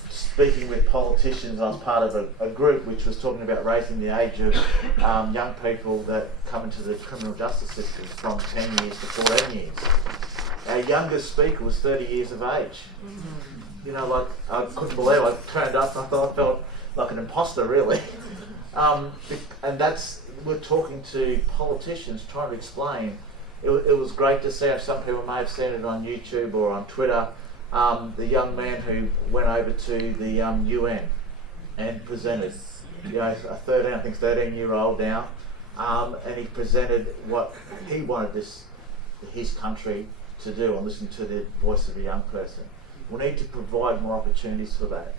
speaking with politicians. I was part of a group which was talking about raising the age of young people that come into the criminal justice system from 10 years to 14 years. Our youngest speaker was 30 years of age. You know, like, I couldn't believe it. I turned up and I thought I felt like an imposter, really. And that's, we're talking to politicians trying to explain. It was great to see, some people may have seen it on YouTube or on Twitter, the young man who went over to the UN and presented, you know, a 13-year-old now, and he presented what he wanted his country to do and listen to the voice of a young person. We need to provide more opportunities for that.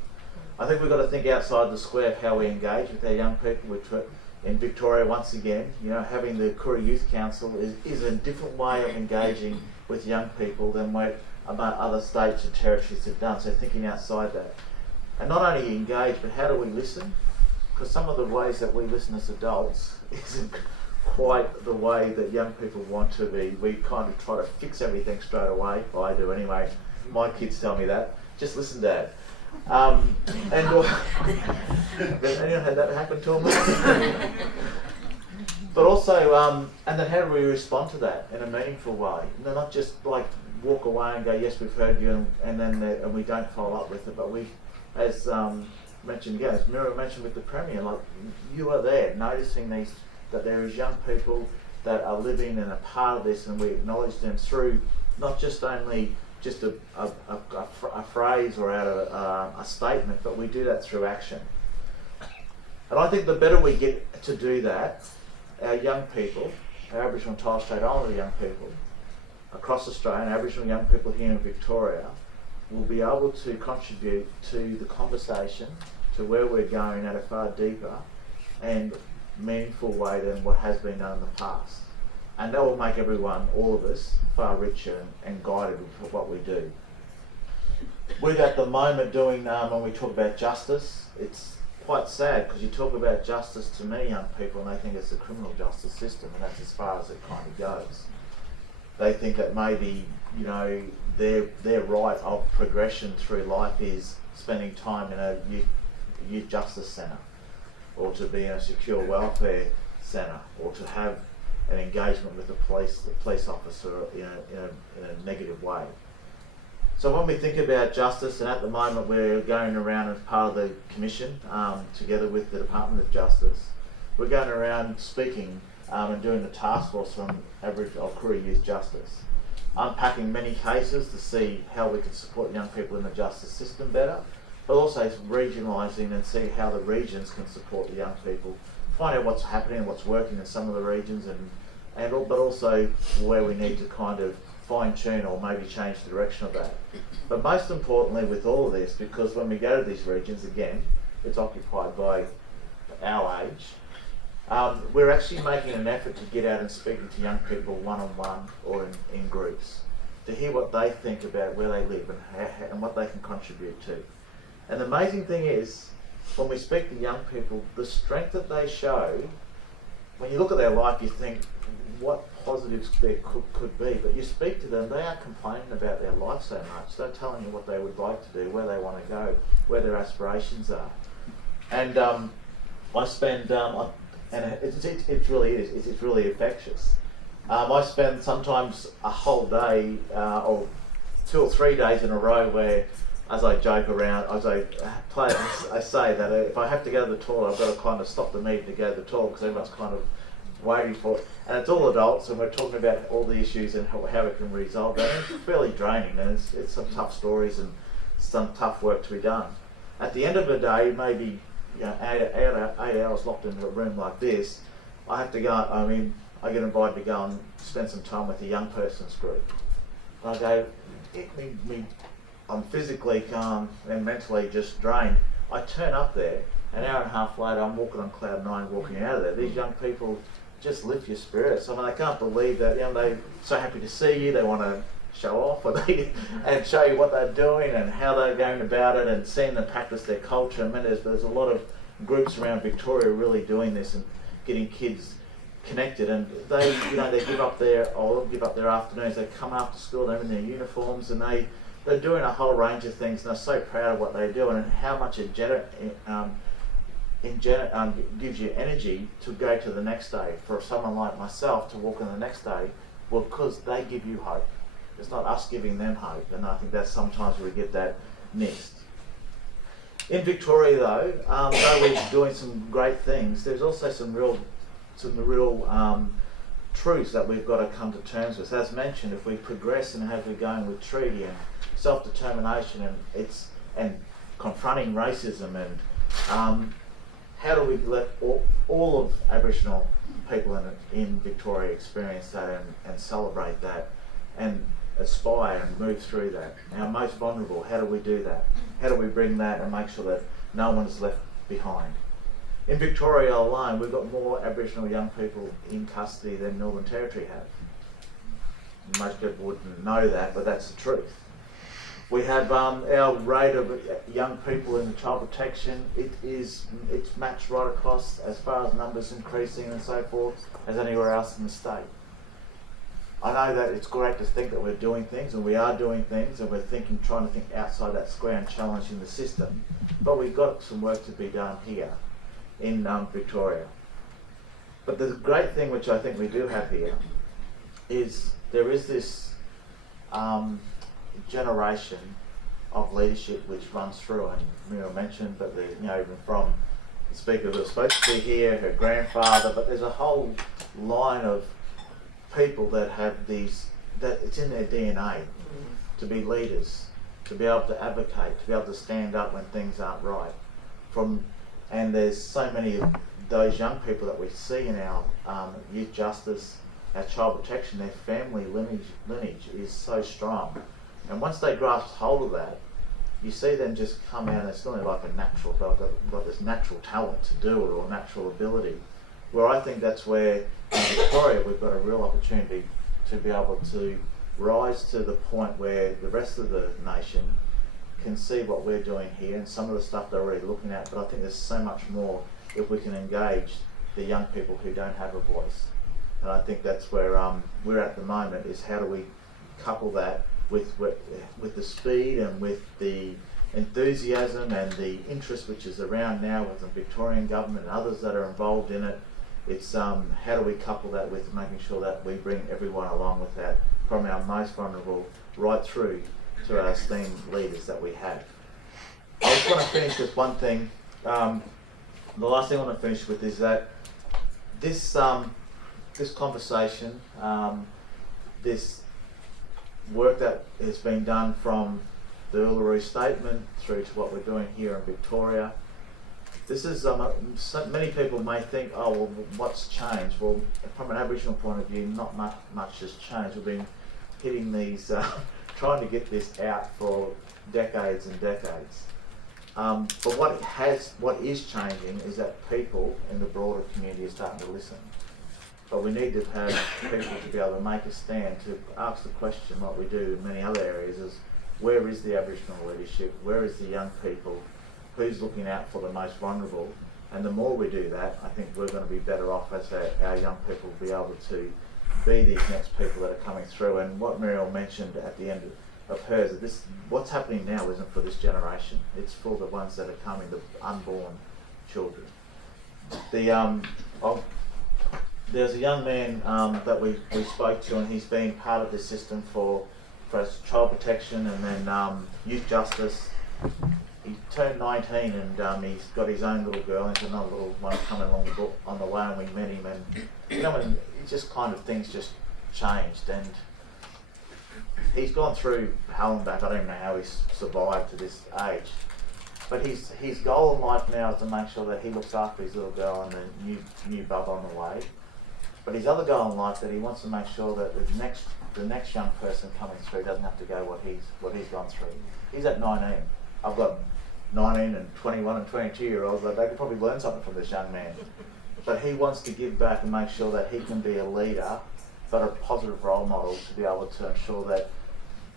I think we've got to think outside the square of how we engage with our young people, which in Victoria, once again, you know, having the Koori Youth Council is a different way of engaging with young people than what other states and territories have done. So thinking outside that. And not only engage, but how do we listen? Because some of the ways that we listen as adults isn't quite the way that young people want to be. We kind of try to fix everything straight away. Well, I do anyway. My kids tell me that. Just listen, Dad. Has anyone had that happen to them? But also, and then how do we respond to that in a meaningful way? And not just like walk away and go, yes, we've heard you, and then and we don't follow up with it. But we, as mentioned, as Mira mentioned with the Premier, like you are there noticing that there is young people that are living and a part of this, and we acknowledge them through not just only just a phrase or out of a statement, but we do that through action. And I think the better we get to do that, our young people, our Aboriginal and Torres Strait Islander young people across Australia and Aboriginal young people here in Victoria will be able to contribute to the conversation, to where we're going at a far deeper and meaningful way than what has been done in the past. And that will make everyone, all of us, far richer and guided with what we do. We're at the moment doing, when we talk about justice, it's quite sad because you talk about justice to many young people and they think it's the criminal justice system, and that's as far as it kind of goes. They think that maybe, you know, their right of progression through life is spending time in a youth justice centre, or to be in a secure welfare centre, or to have an engagement with the police officer in a negative way. So when we think about justice, and at the moment we're going around as part of the Commission, together with the Department of Justice, we're going around speaking and doing the task force on Aboriginal or Koori youth justice, unpacking many cases to see how we can support young people in the justice system better, but also regionalising and see how the regions can support the young people, find out what's happening and what's working in some of the regions, but also where we need to kind of fine-tune or maybe change the direction of that. But most importantly with all of this, because when we go to these regions, again, it's occupied by our age, we're actually making an effort to get out and speaking to young people one-on-one or in groups, to hear what they think about where they live and what they can contribute to. And the amazing thing is, when we speak to young people, the strength that they show, when you look at their life, you think, what positives there could be, but you speak to them, they are complaining about their life so much. They're telling you what they would like to do, where they want to go, where their aspirations are. And I spend, and it really is, it's really infectious. I spend sometimes a whole day or 2 or 3 days in a row where, as I joke around, as I play, I say that if I have to go to the toilet, I've got to kind of stop the meeting to go to the toilet because everyone's kind of waiting for it. And it's all adults, and we're talking about all the issues and how we can resolve that. And it's fairly draining, and it's some tough stories and some tough work to be done. At the end of the day, maybe 8 hours locked into a room like this, I have to go. I get invited to go and spend some time with the young person's group. And I go, I'm physically calm and mentally just drained. I turn up there, an hour and a half later, I'm walking on cloud 9, walking out of there. These young people just lift your spirits. I mean, they can't believe that, they're so happy to see you. They want to show off and show you what they're doing and how they're going about it, and seeing them practice their culture. I mean, there's a lot of groups around Victoria really doing this and getting kids connected, and they give up their afternoons. They come after school, they're in their uniforms, and they're doing a whole range of things, and they're so proud of what they're doing and how much it gives you energy to go to the next day. For someone like myself to walk in the next day, well, because they give you hope. It's not us giving them hope, and I think that's sometimes where we get that mixed. In Victoria, though we're doing some great things, there's also some real truths that we've got to come to terms with. As mentioned, if we progress and as we're going with treaty and self-determination and confronting racism and how do we let all of Aboriginal people in Victoria experience that and celebrate that and aspire and move through that? Our most vulnerable, how do we do that? How do we bring that and make sure that no one is left behind? In Victoria alone, we've got more Aboriginal young people in custody than Northern Territory have. Most people wouldn't know that, but that's the truth. We have our rate of young people in child protection. It's matched right across as far as numbers increasing and so forth as anywhere else in the state. I know that it's great to think that we're doing things, and we are doing things, and we're trying to think outside that square and challenging the system. But we've got some work to be done here in Victoria. But the great thing which I think we do have here is there is this generation of leadership which runs through, and Muriel mentioned, but even from the speaker who was supposed to be here, her grandfather, but there's a whole line of people that have these, that it's in their DNA to be leaders, to be able to advocate, to be able to stand up when things aren't right. And there's so many of those young people that we see in our youth justice, our child protection, their family lineage is so strong. And once they grasp hold of that, you see them just come out and it's not like a natural, they've got this natural talent to do it, or natural ability. Where I think that's where in Victoria we've got a real opportunity to be able to rise to the point where the rest of the nation can see what we're doing here and some of the stuff they're already looking at. But I think there's so much more if we can engage the young people who don't have a voice. And I think that's where we're at the moment, is how do we couple that with the speed and with the enthusiasm and the interest which is around now with the Victorian government and others that are involved in it. It's how do we couple that with making sure that we bring everyone along with that, from our most vulnerable right through to our esteemed leaders that we have. I just want to finish with one thing. The last thing I want to finish with is that this conversation, this work that has been done from the Uluru Statement through to what we're doing here in Victoria, this is, so many people may think, oh, well, what's changed? Well, from an Aboriginal point of view, not much has changed. We've been hitting these, trying to get this out for decades and decades. But what is changing is that people in the broader community are starting to listen. But we need to have people to be able to make a stand, to ask the question, like we do in many other areas, is where is the Aboriginal leadership? Where is the young people? Who's looking out for the most vulnerable? And the more we do that, I think we're going to be better off as our young people will be able to be these next people that are coming through. And what Muriel mentioned at the end of hers, that what's happening now isn't for this generation. It's for the ones that are coming, the unborn children. There's a young man that we spoke to, and he's been part of this system for child protection and then youth justice. He turned 19 and he's got his own little girl, and another little one coming along on the way, and we met him, and and it just kind of things just changed, and he's gone through hell and back. I don't even know how he's survived to this age, but his goal in life now is to make sure that he looks after his little girl and the new bub on the way. But his other goal in life, that he wants to make sure that the next young person coming through doesn't have to go what he's gone through. He's at 19. I've got 19 and 21 and 22-year-olds that they could probably learn something from this young man. But he wants to give back and make sure that he can be a leader, but a positive role model to be able to ensure that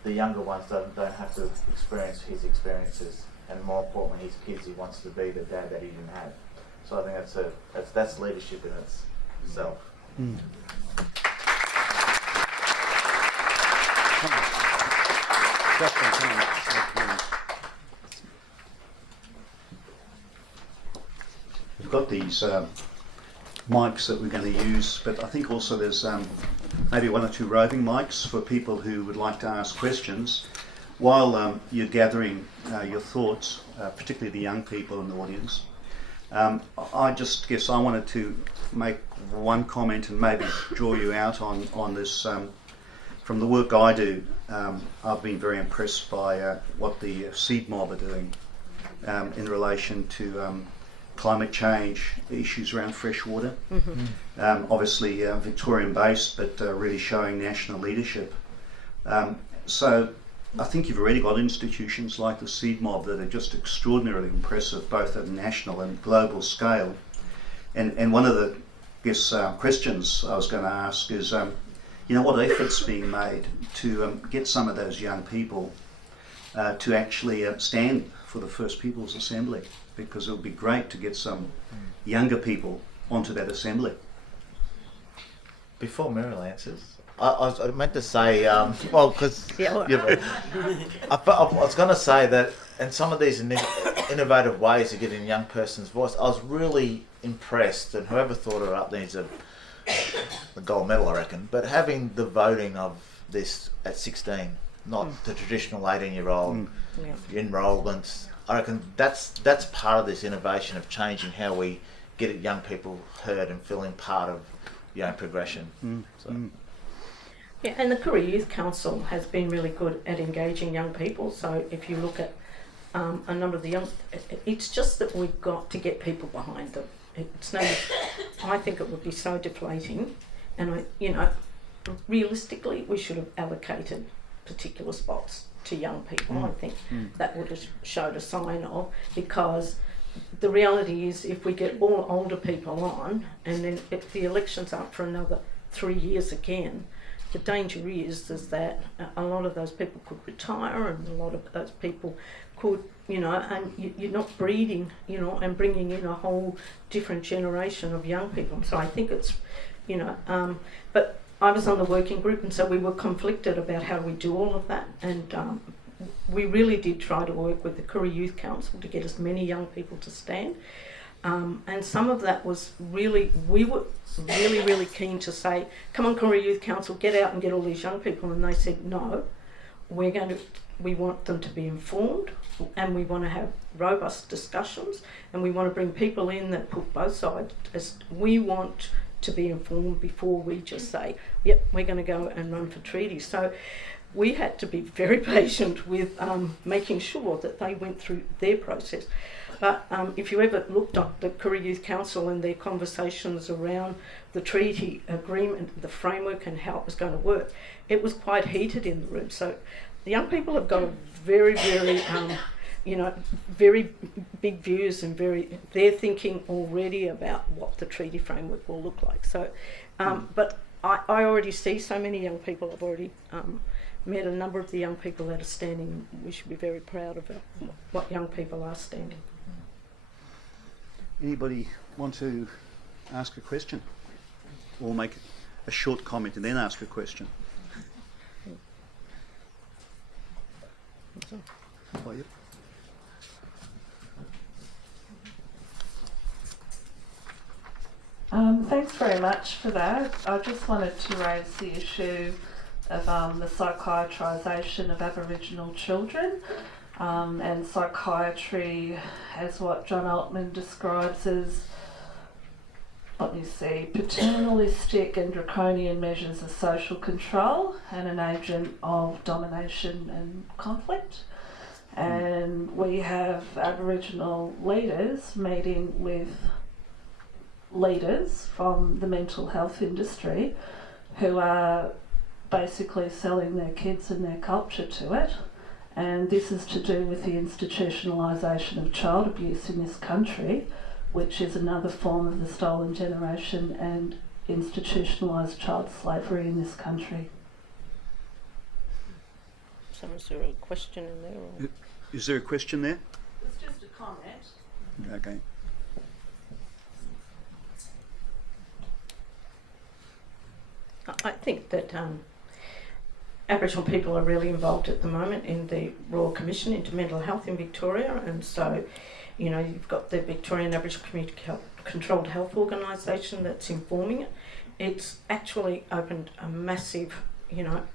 the younger ones don't have to experience his experiences. And more importantly, his kids, he wants to be the dad that he didn't have. So I think that's leadership in itself. Mm. We've got these mics that we're going to use, but I think also there's maybe one or two roving mics for people who would like to ask questions while you're gathering your thoughts, particularly the young people in the audience. I just guess I wanted to make one comment and maybe draw you out on this. From the work I do, I've been very impressed by what the Seed Mob are doing in relation to climate change, issues around fresh water. Mm-hmm. Obviously Victorian based, but really showing national leadership. So I think you've already got institutions like the Seed Mob that are just extraordinarily impressive, both at a national and global scale. And one of the questions I was going to ask is, what efforts being made to get some of those young people to actually stand for the First Peoples Assembly, because it would be great to get some younger people onto that assembly. Before Muriel answers, I meant to say, because I was going to say that, and some of these innovative ways of getting a young person's voice. I was really impressed, and whoever thought it up needs a gold medal, I reckon. But having the voting of this at 16, not the traditional 18-year-old enrolments, I reckon that's part of this innovation of changing how we get young people heard and feeling part of progression. Yeah, and the Career Youth Council has been really good at engaging young people. So if you look at a number of the young, it's just that we've got to get people behind them. It's no, I think it would be so deflating, and realistically, we should have allocated particular spots to young people. I think that would have showed a sign of, because the reality is, if we get all older people on, and then if the election's up for another 3 years again, the danger is that a lot of those people could retire, and a lot of those people could, and you're not breeding, and bringing in a whole different generation of young people. So I think it's, but I was on the working group, and so we were conflicted about how we do all of that, and we really did try to work with the Career Youth Council to get as many young people to stand. And some of that was we were really keen to say, come on, Career Youth Council, get out and get all these young people. And they said, no, we want them to be informed, and we want to have robust discussions, and we want to bring people in that put both sides. We want to be informed before we just say, yep, we're going to go and run for treaties. So we had to be very patient with making sure that they went through their process. But if you ever looked at the Career Youth Council and their conversations around the treaty agreement, the framework and how it was going to work, it was quite heated in the room. So the young people have got a very, very, very big views, and they're thinking already about what the treaty framework will look like. So, but I already see so many young people. I've already met a number of the young people that are standing. We should be very proud of what young people are standing. Anybody want to ask a question, or make a short comment and then ask a question? Oh, yep. Thanks very much for that. I just wanted to raise the issue of the psychiatrisation of Aboriginal children, and psychiatry as what John Altman describes as, paternalistic and draconian measures of social control and an agent of domination and conflict. And we have Aboriginal leaders meeting with leaders from the mental health industry who are basically selling their kids and their culture to it. And this is to do with the institutionalisation of child abuse in this country, which is another form of the stolen generation and institutionalised child slavery in this country. So is there a question in there? Or? Is there a question there? It's just a comment. Okay. I think that Aboriginal people are really involved at the moment in the Royal Commission into Mental Health in Victoria, and so you've got the Victorian Aboriginal Community Controlled Health Organisation that's informing it. It's actually opened a massive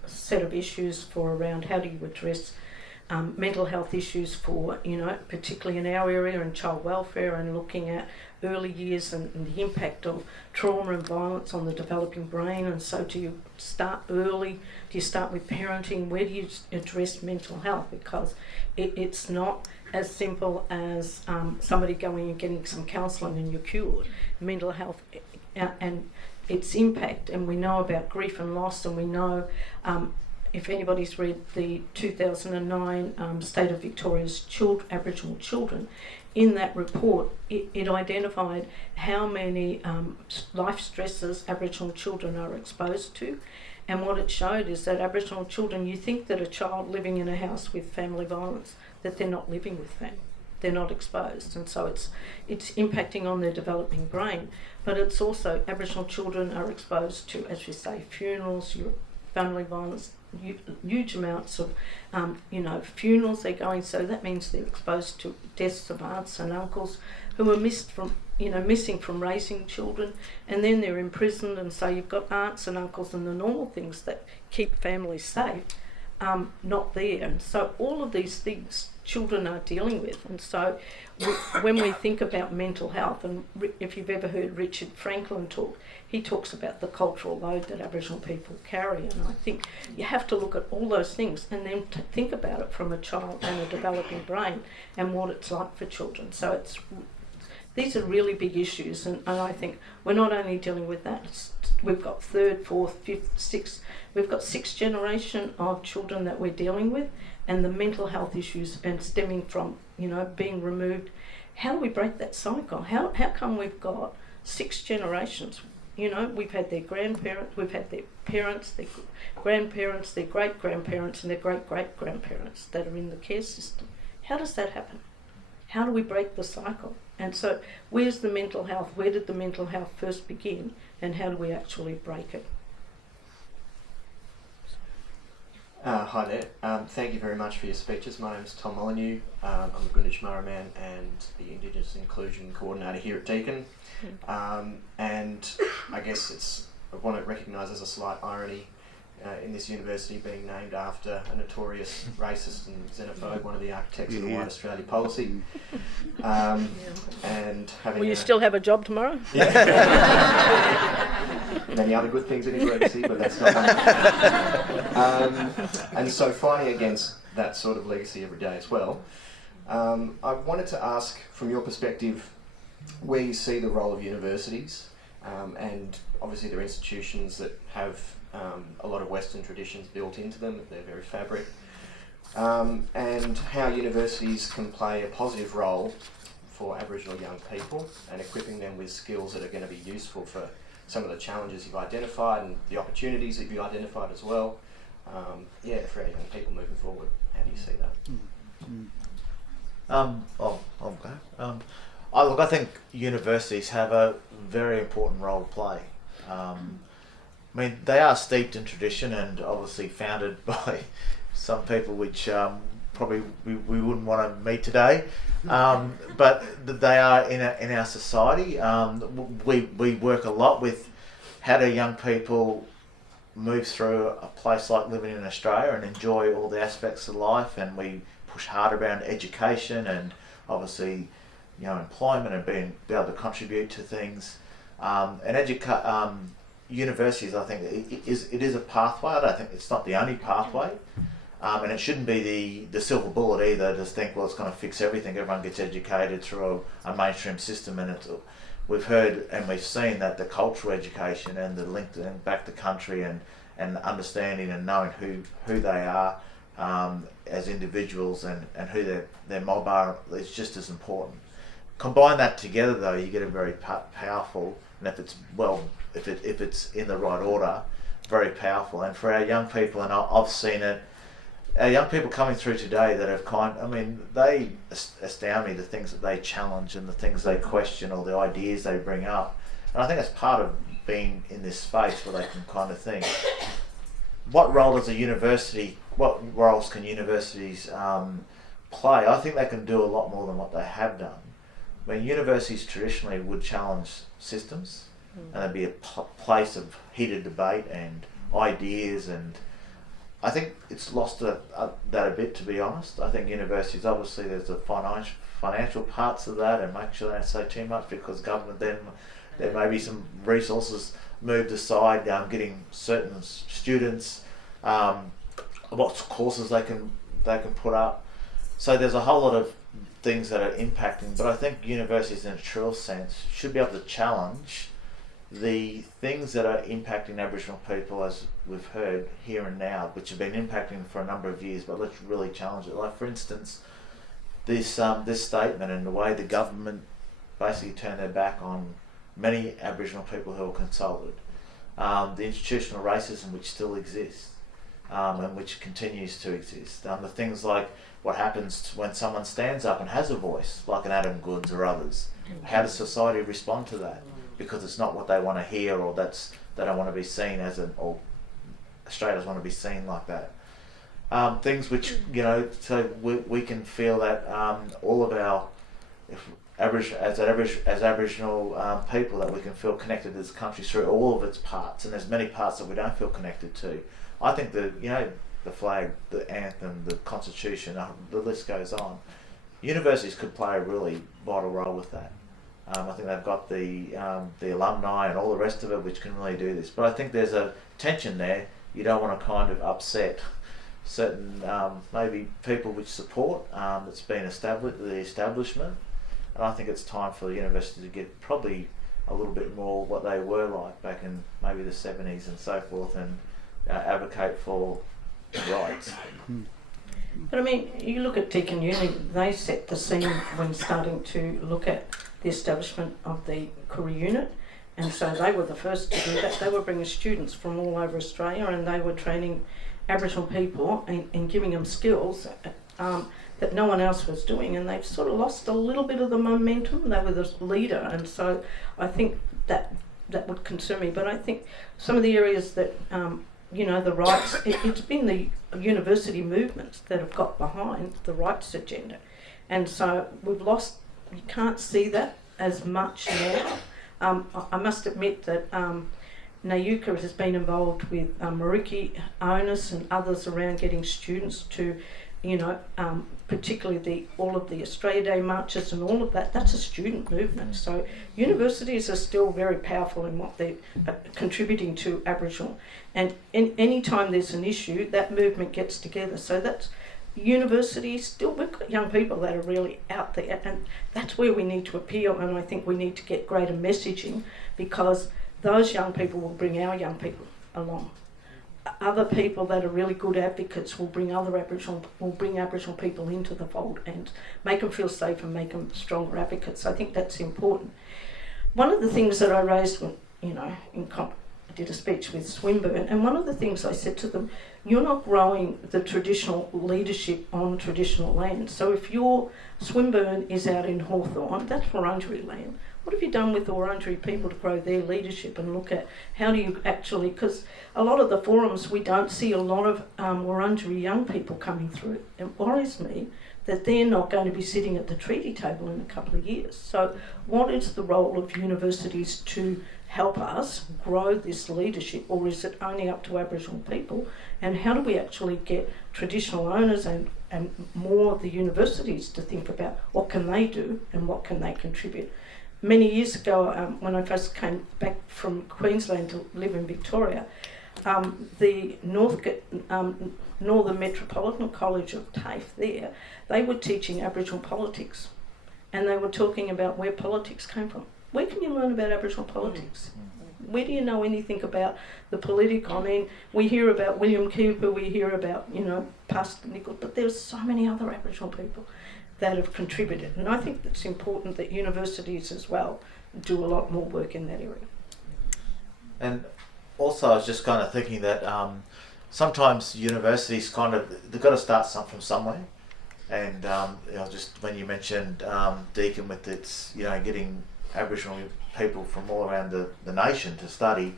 set of issues for around how do you address mental health issues for, particularly in our area, and child welfare, and looking at early years and the impact of trauma and violence on the developing brain. And so do you start early? Do you start with parenting? Where do you address mental health? Because it's not as simple as somebody going and getting some counselling and you're cured. Mental health and its impact, and we know about grief and loss, and we know if anybody's read the 2009 State of Victoria's Aboriginal Children, in that report it identified how many life stresses Aboriginal children are exposed to, and what it showed is that Aboriginal children, you think that a child living in a house with family violence, that they're not living with them, they're not exposed, and so it's impacting on their developing brain. But it's also Aboriginal children are exposed to, as we say, funerals, your family violence, huge amounts of, funerals they're going. So that means they're exposed to deaths of aunts and uncles who are missing from raising children, and then they're imprisoned. And so you've got aunts and uncles and the normal things that keep families safe, not there. And so all of these things children are dealing with. And so when we think about mental health, and if you've ever heard Richard Franklin talk, he talks about the cultural load that Aboriginal people carry. And I think you have to look at all those things and then think about it from a child and a developing brain and what it's like for children. So these are really big issues, and I think we're not only dealing with that, we've got third, fourth, fifth, sixth, we've got sixth generation of children that we're dealing with, and the mental health issues and stemming from, being removed. How do we break that cycle? How come we've got 6 generations? We've had their grandparents, we've had their parents, their grandparents, their great-grandparents, and their great-great-grandparents that are in the care system. How does that happen? How do we break the cycle? And so where's the mental health? Where did the mental health first begin? And how do we actually break it? Hi there. Thank you very much for your speeches. My name is Tom Molyneux. I'm a Greenwich Murraman and the Indigenous Inclusion Coordinator here at Deakin. And I guess I want to recognise as a slight irony in this university being named after a notorious racist and xenophobe, one of the architects of the White Australia policy. And having Will you still have a job tomorrow? Many other good things in his legacy, but that's not one. And so fighting against that sort of legacy every day as well, I wanted to ask, from your perspective, where you see the role of universities, and obviously they're institutions that have a lot of Western traditions built into them, their very fabric, and how universities can play a positive role for Aboriginal young people and equipping them with skills that are going to be useful for some of the challenges you've identified and the opportunities that you've identified as well. For our young people moving forward. How do you see that? I'll go. I think universities have a very important role to play. They are steeped in tradition and obviously founded by some people which probably we wouldn't want to meet today, but they are in our society. We work a lot with how do young people move through a place like living in Australia and enjoy all the aspects of life, and we push hard around education and obviously employment and being able to contribute to things. Universities, I think it is a pathway. I don't think it's not the only pathway, and it shouldn't be the silver bullet either. Just think, well, it's going to fix everything. Everyone gets educated through a mainstream system, and we've heard and we've seen that the cultural education and the link back to country and understanding and knowing who they are as individuals and who their mob are is just as important. Combine that together, though, you get a very powerful, and if it's in the right order, very powerful. And for our young people, and I've seen it, our young people coming through today that have they astound me, the things that they challenge and the things they question or the ideas they bring up. And I think that's part of being in this space where they can kind of think, what roles can universities play? I think they can do a lot more than what they have done. Universities traditionally would challenge systems, and there'd be a place of heated debate and ideas, and I think it's lost that a bit, to be honest. I think universities, obviously there's the financial parts of that, and make sure they don't say too much, because government then there may be some resources moved aside, getting certain students what courses they can put up. So there's a whole lot of things that are impacting, but I think universities in a true sense should be able to challenge the things that are impacting Aboriginal people, as we've heard here and now, which have been impacting for a number of years, but let's really challenge it. Like, for instance, this statement and the way the government basically turned their back on many Aboriginal people who were consulted, the institutional racism which still exists, and which continues to exist, the things like what happens when someone stands up and has a voice, like an Adam Goods or others. How does society respond to that? Because it's not what they want to hear, or they don't want to be seen as Australia doesn't want to be seen like that. Things which, you know, so we can feel that all of our Aboriginal people, that we can feel connected to this country through all of its parts, and there's many parts that we don't feel connected to. I think that, you know, the flag, the anthem, the constitution, the list goes on. Universities could play a really vital role with that. I think they've got the alumni and all the rest of it which can really do this. But I think there's a tension there. You don't want to kind of upset certain maybe people which support that's been established, the establishment. And I think it's time for the university to get probably a little bit more what they were like back in maybe the 70s and so forth, and advocate for rights. But I mean, you look at Deakin Uni, they set the scene when starting to look at the establishment of the career unit, and so they were the first to do that. They were bringing students from all over Australia, and they were training Aboriginal people and giving them skills that no one else was doing, and they've sort of lost a little bit of the momentum. They were the leader, and so I think that would concern me. But I think some of the areas that you know, the rights, it's been the university movements that have got behind the rights agenda, and so we've lost, you can't see that as much now. I must admit that Nayuka has been involved with Mariki, Onus and others around getting students to, you know, particularly all of the Australia Day marches and all of that. That's a student movement. So universities are still very powerful in what they're contributing to Aboriginal. And any time there's an issue, that movement gets together. So that's universities still, we've got young people that are really out there, and that's where we need to appeal. And I think we need to get greater messaging, because those young people will bring our young people along. Other people that are really good advocates will bring Aboriginal people into the fold and make them feel safe and make them stronger advocates. I think that's important. One of the things that I raised when, you know, I did a speech with Swinburne, and one of the things I said to them, you're not growing the traditional leadership on traditional land. So if your Swinburne is out in Hawthorne, that's Wurundjeri land. What have you done with the Wurundjeri people to grow their leadership and look at how do you actually, because a lot of the forums we don't see a lot of Wurundjeri young people coming through. It worries me that they're not going to be sitting at the treaty table in a couple of years. So what is the role of universities to help us grow this leadership, or is it only up to Aboriginal people? And how do we actually get traditional owners and more of the universities to think about what can they do and what can they contribute? Many years ago, when I first came back from Queensland to live in Victoria, the Northern Metropolitan College of TAFE there, they were teaching Aboriginal politics, and they were talking about where politics came from. Where can you learn about Aboriginal politics? Where do you know anything about the political? I mean, we hear about William Cooper, we hear about, you know, Pastor Nichols, but there's so many other Aboriginal people that have contributed. And I think it's important that universities as well do a lot more work in that area. And also I was just kind of thinking that sometimes universities they've got to start from somewhere. And you know, just when you mentioned Deakin with its, you know, getting Aboriginal people from all around the nation to study,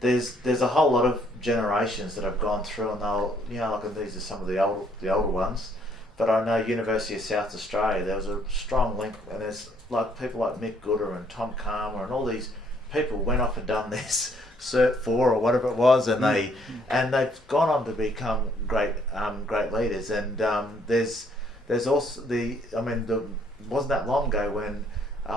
there's a whole lot of generations that have gone through, and they'll, you know, like these are some of the older ones. But I know University of South Australia, there was a strong link, and there's like people like Mick Gooder and Tom Calmer and all these people went off and done this Cert 4 or whatever it was, and they've gone on to become great leaders. And there's also wasn't that long ago when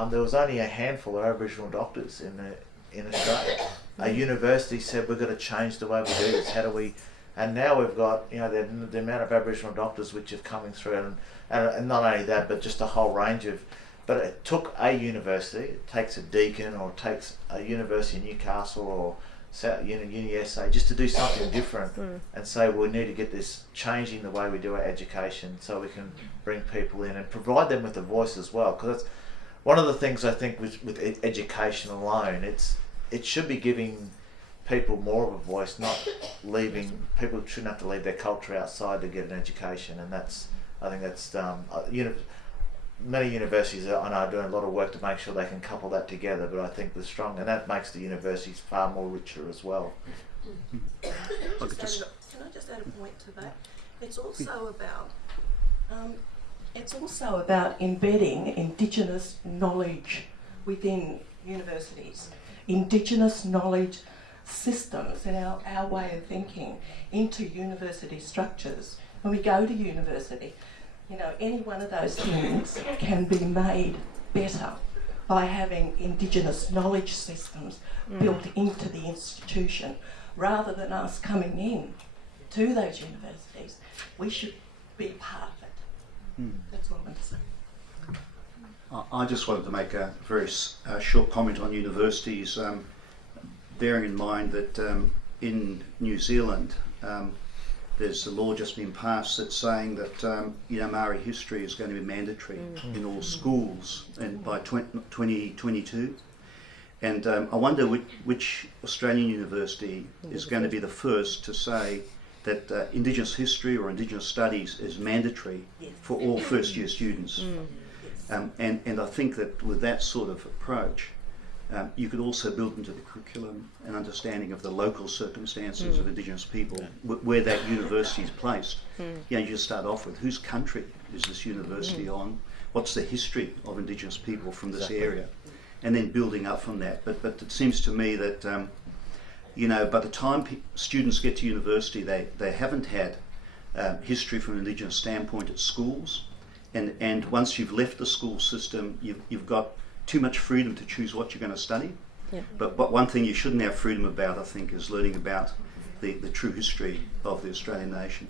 there was only a handful of Aboriginal doctors in Australia. A university said, we're going to change the way we do this. How do we? And now we've got, you know, the amount of Aboriginal doctors which are coming through, and not only that, but just a whole range of. But it took a university. It takes a Deakin, or it takes a university in Newcastle, or Uni SA, just to do something different and say, well, we need to get this changing the way we do our education, so we can bring people in and provide them with a voice as well. Because that's one of the things I think with education alone. It should be giving people more of a voice, not leaving people shouldn't have to leave their culture outside to get an education. And I think that's many universities I know are doing a lot of work to make sure they can couple that together. But I think and that makes the universities far more richer as well. Can I just add a point to that? It's also about embedding Indigenous knowledge within universities, Indigenous knowledge systems and our way of thinking into university structures. When we go to university, you know, any one of those things can be made better by having Indigenous knowledge systems built into the institution, rather than us coming in to those universities. We should be part of it. That's all I want to say. I just wanted to make a very short comment on universities, bearing in mind that in New Zealand there's a law just been passed that's saying that Maori history is going to be mandatory in all schools and by 2022. And I wonder which Australian university is going to be the first to say that Indigenous history or Indigenous studies is mandatory for all first year students. And I think that with that sort of approach, you could also build into the curriculum an understanding of the local circumstances of Indigenous people, where that university is placed. You just start off with whose country is this university on, what's the history of Indigenous people from this area, and then building up from that. But it seems to me that by the time students get to university, they haven't had history from an Indigenous standpoint at schools, and once you've left the school system, you've got too much freedom to choose what you're going to study. But one thing you shouldn't have freedom about, I think, is learning about the true history of the Australian nation.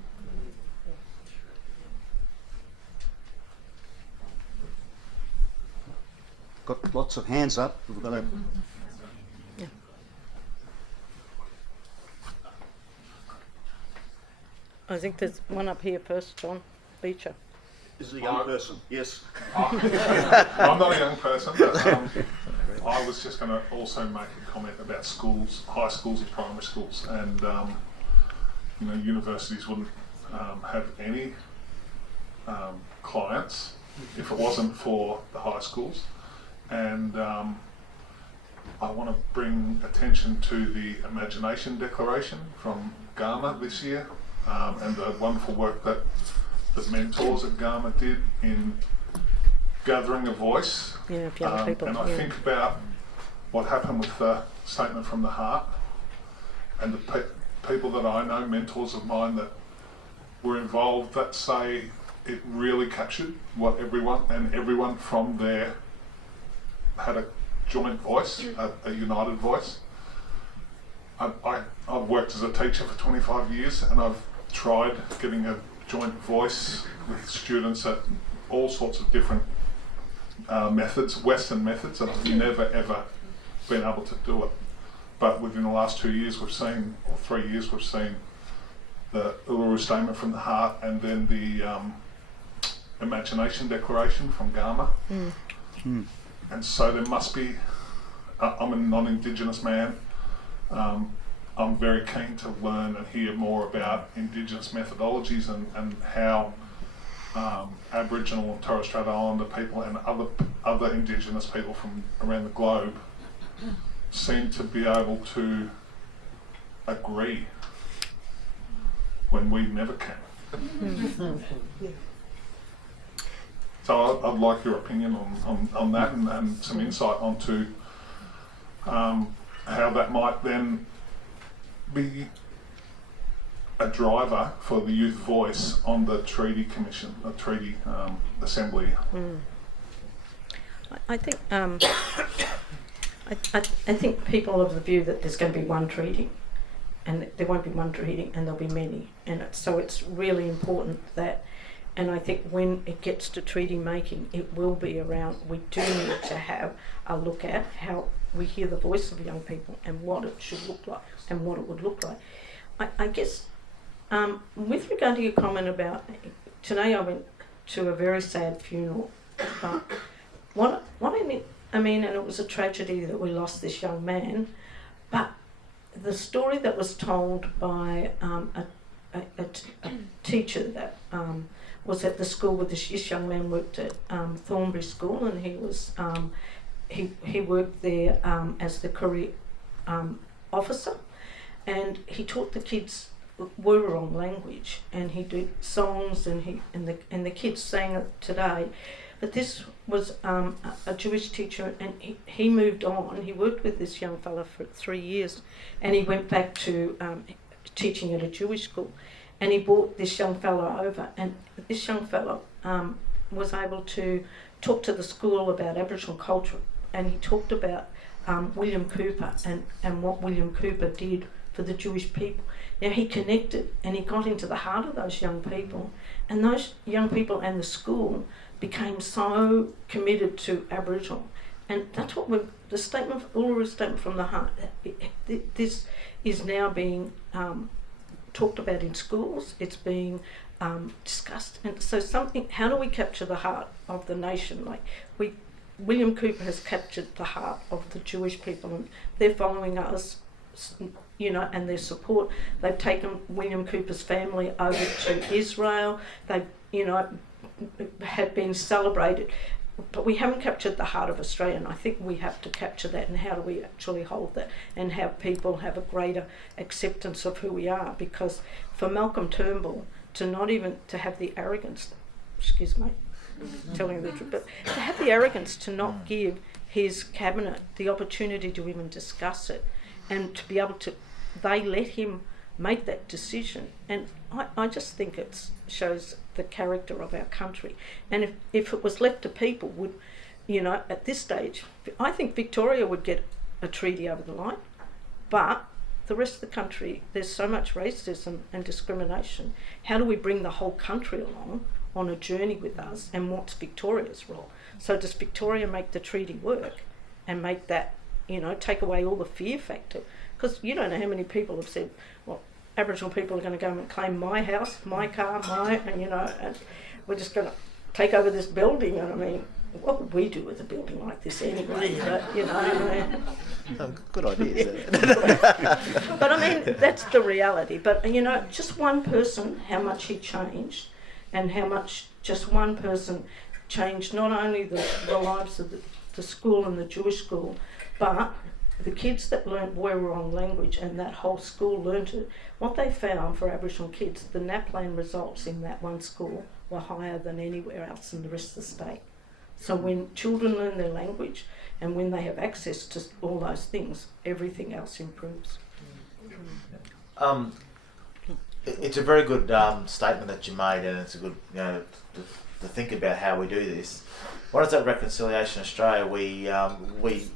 Got lots of hands up. We've got to... I think there's one up here first, John Beecher. This is a young person, yes. I'm not a young person, but I was just going to also make a comment about schools, high schools and primary schools, and universities wouldn't have any clients if it wasn't for the high schools. And I want to bring attention to the Imagination Declaration from Gama this year, and the wonderful work that the mentors at Gama did in gathering a voice. Of young people. And I think about what happened with the Statement from the Heart, and the people that I know, mentors of mine that were involved, that say it really captured what everyone from there had a joint voice, a united voice. I've worked as a teacher for 25 years, and I've tried getting a joint voice with students at all sorts of different methods, Western methods, and I've never ever been able to do it. But within the last 2 years, or 3 years, we've seen the Uluru Statement from the Heart, and then the Imagination Declaration from Gama. And so there must be, I'm a non-Indigenous man, I'm very keen to learn and hear more about Indigenous methodologies and how Aboriginal and Torres Strait Islander people and other Indigenous people from around the globe seem to be able to agree when we never can. So I'd like your opinion on that and some insight onto how that might then be a driver for the youth voice on the Treaty Commission, the Treaty Assembly. I think I think people are of the view that there's going to be one treaty, and there won't be one treaty, and there'll be many, and so it's really important that. And I think when it gets to treaty making, it will be around, we do need to have a look at how we hear the voice of young people and what it should look like and what it would look like. I guess with regard to your comment about, today I went to a very sad funeral, but what I mean, and it was a tragedy that we lost this young man, but the story that was told by a teacher that was at the school with this young man worked at Thornbury School, and he was he worked there as the career officer, and he taught the kids Wurrung language, and he did songs, and the kids sang it today. But this was a Jewish teacher, and he moved on. He worked with this young fella for 3 years, and he went back to teaching at a Jewish school. And he brought this young fella over, and this young fella was able to talk to the school about Aboriginal culture, and he talked about William Cooper and what William Cooper did for the Jewish people. Now he connected, and he got into the heart of those young people, and those young people and the school became so committed to Aboriginal. And that's what the statement, Uluru Statement from the Heart, this is now being talked about in schools. It's being discussed. And so how do we capture the heart of the nation? William Cooper has captured the heart of the Jewish people, and they're following us, and their support. They've taken William Cooper's family over to Israel. They, have been celebrated. But we haven't captured the heart of Australia, and I think we have to capture that. And how do we actually hold that and have people have a greater acceptance of who we are? Because for Malcolm Turnbull to have the arrogance, excuse me, telling the truth, but to have the arrogance to not give his cabinet the opportunity to even discuss it, and to be able to, they let him make that decision. And I just think it shows the character of our country. And if it was left to people, would, at this stage, I think Victoria would get a treaty over the line, but the rest of the country, there's so much racism and discrimination. How do we bring the whole country along on a journey with us, and what's Victoria's role? So does Victoria make the treaty work and make that, take away all the fear factor? Because you don't know how many people have said, well, Aboriginal people are going to go and claim my house, my car, and we're just going to take over this building. And I mean, what would we do with a building like this anyway? But, Good idea. but I mean, that's the reality. But, just one person, how much he changed, and how much just one person changed not only the lives of the school and the Jewish school, but the kids that learnt Wurrung language, and that whole school learnt it. What they found for Aboriginal kids, the NAPLAN results in that one school were higher than anywhere else in the rest of the state. So when children learn their language, and when they have access to all those things, everything else improves. It's a very good statement that you made, and it's a good, to think about how we do this. When I was at Reconciliation Australia, we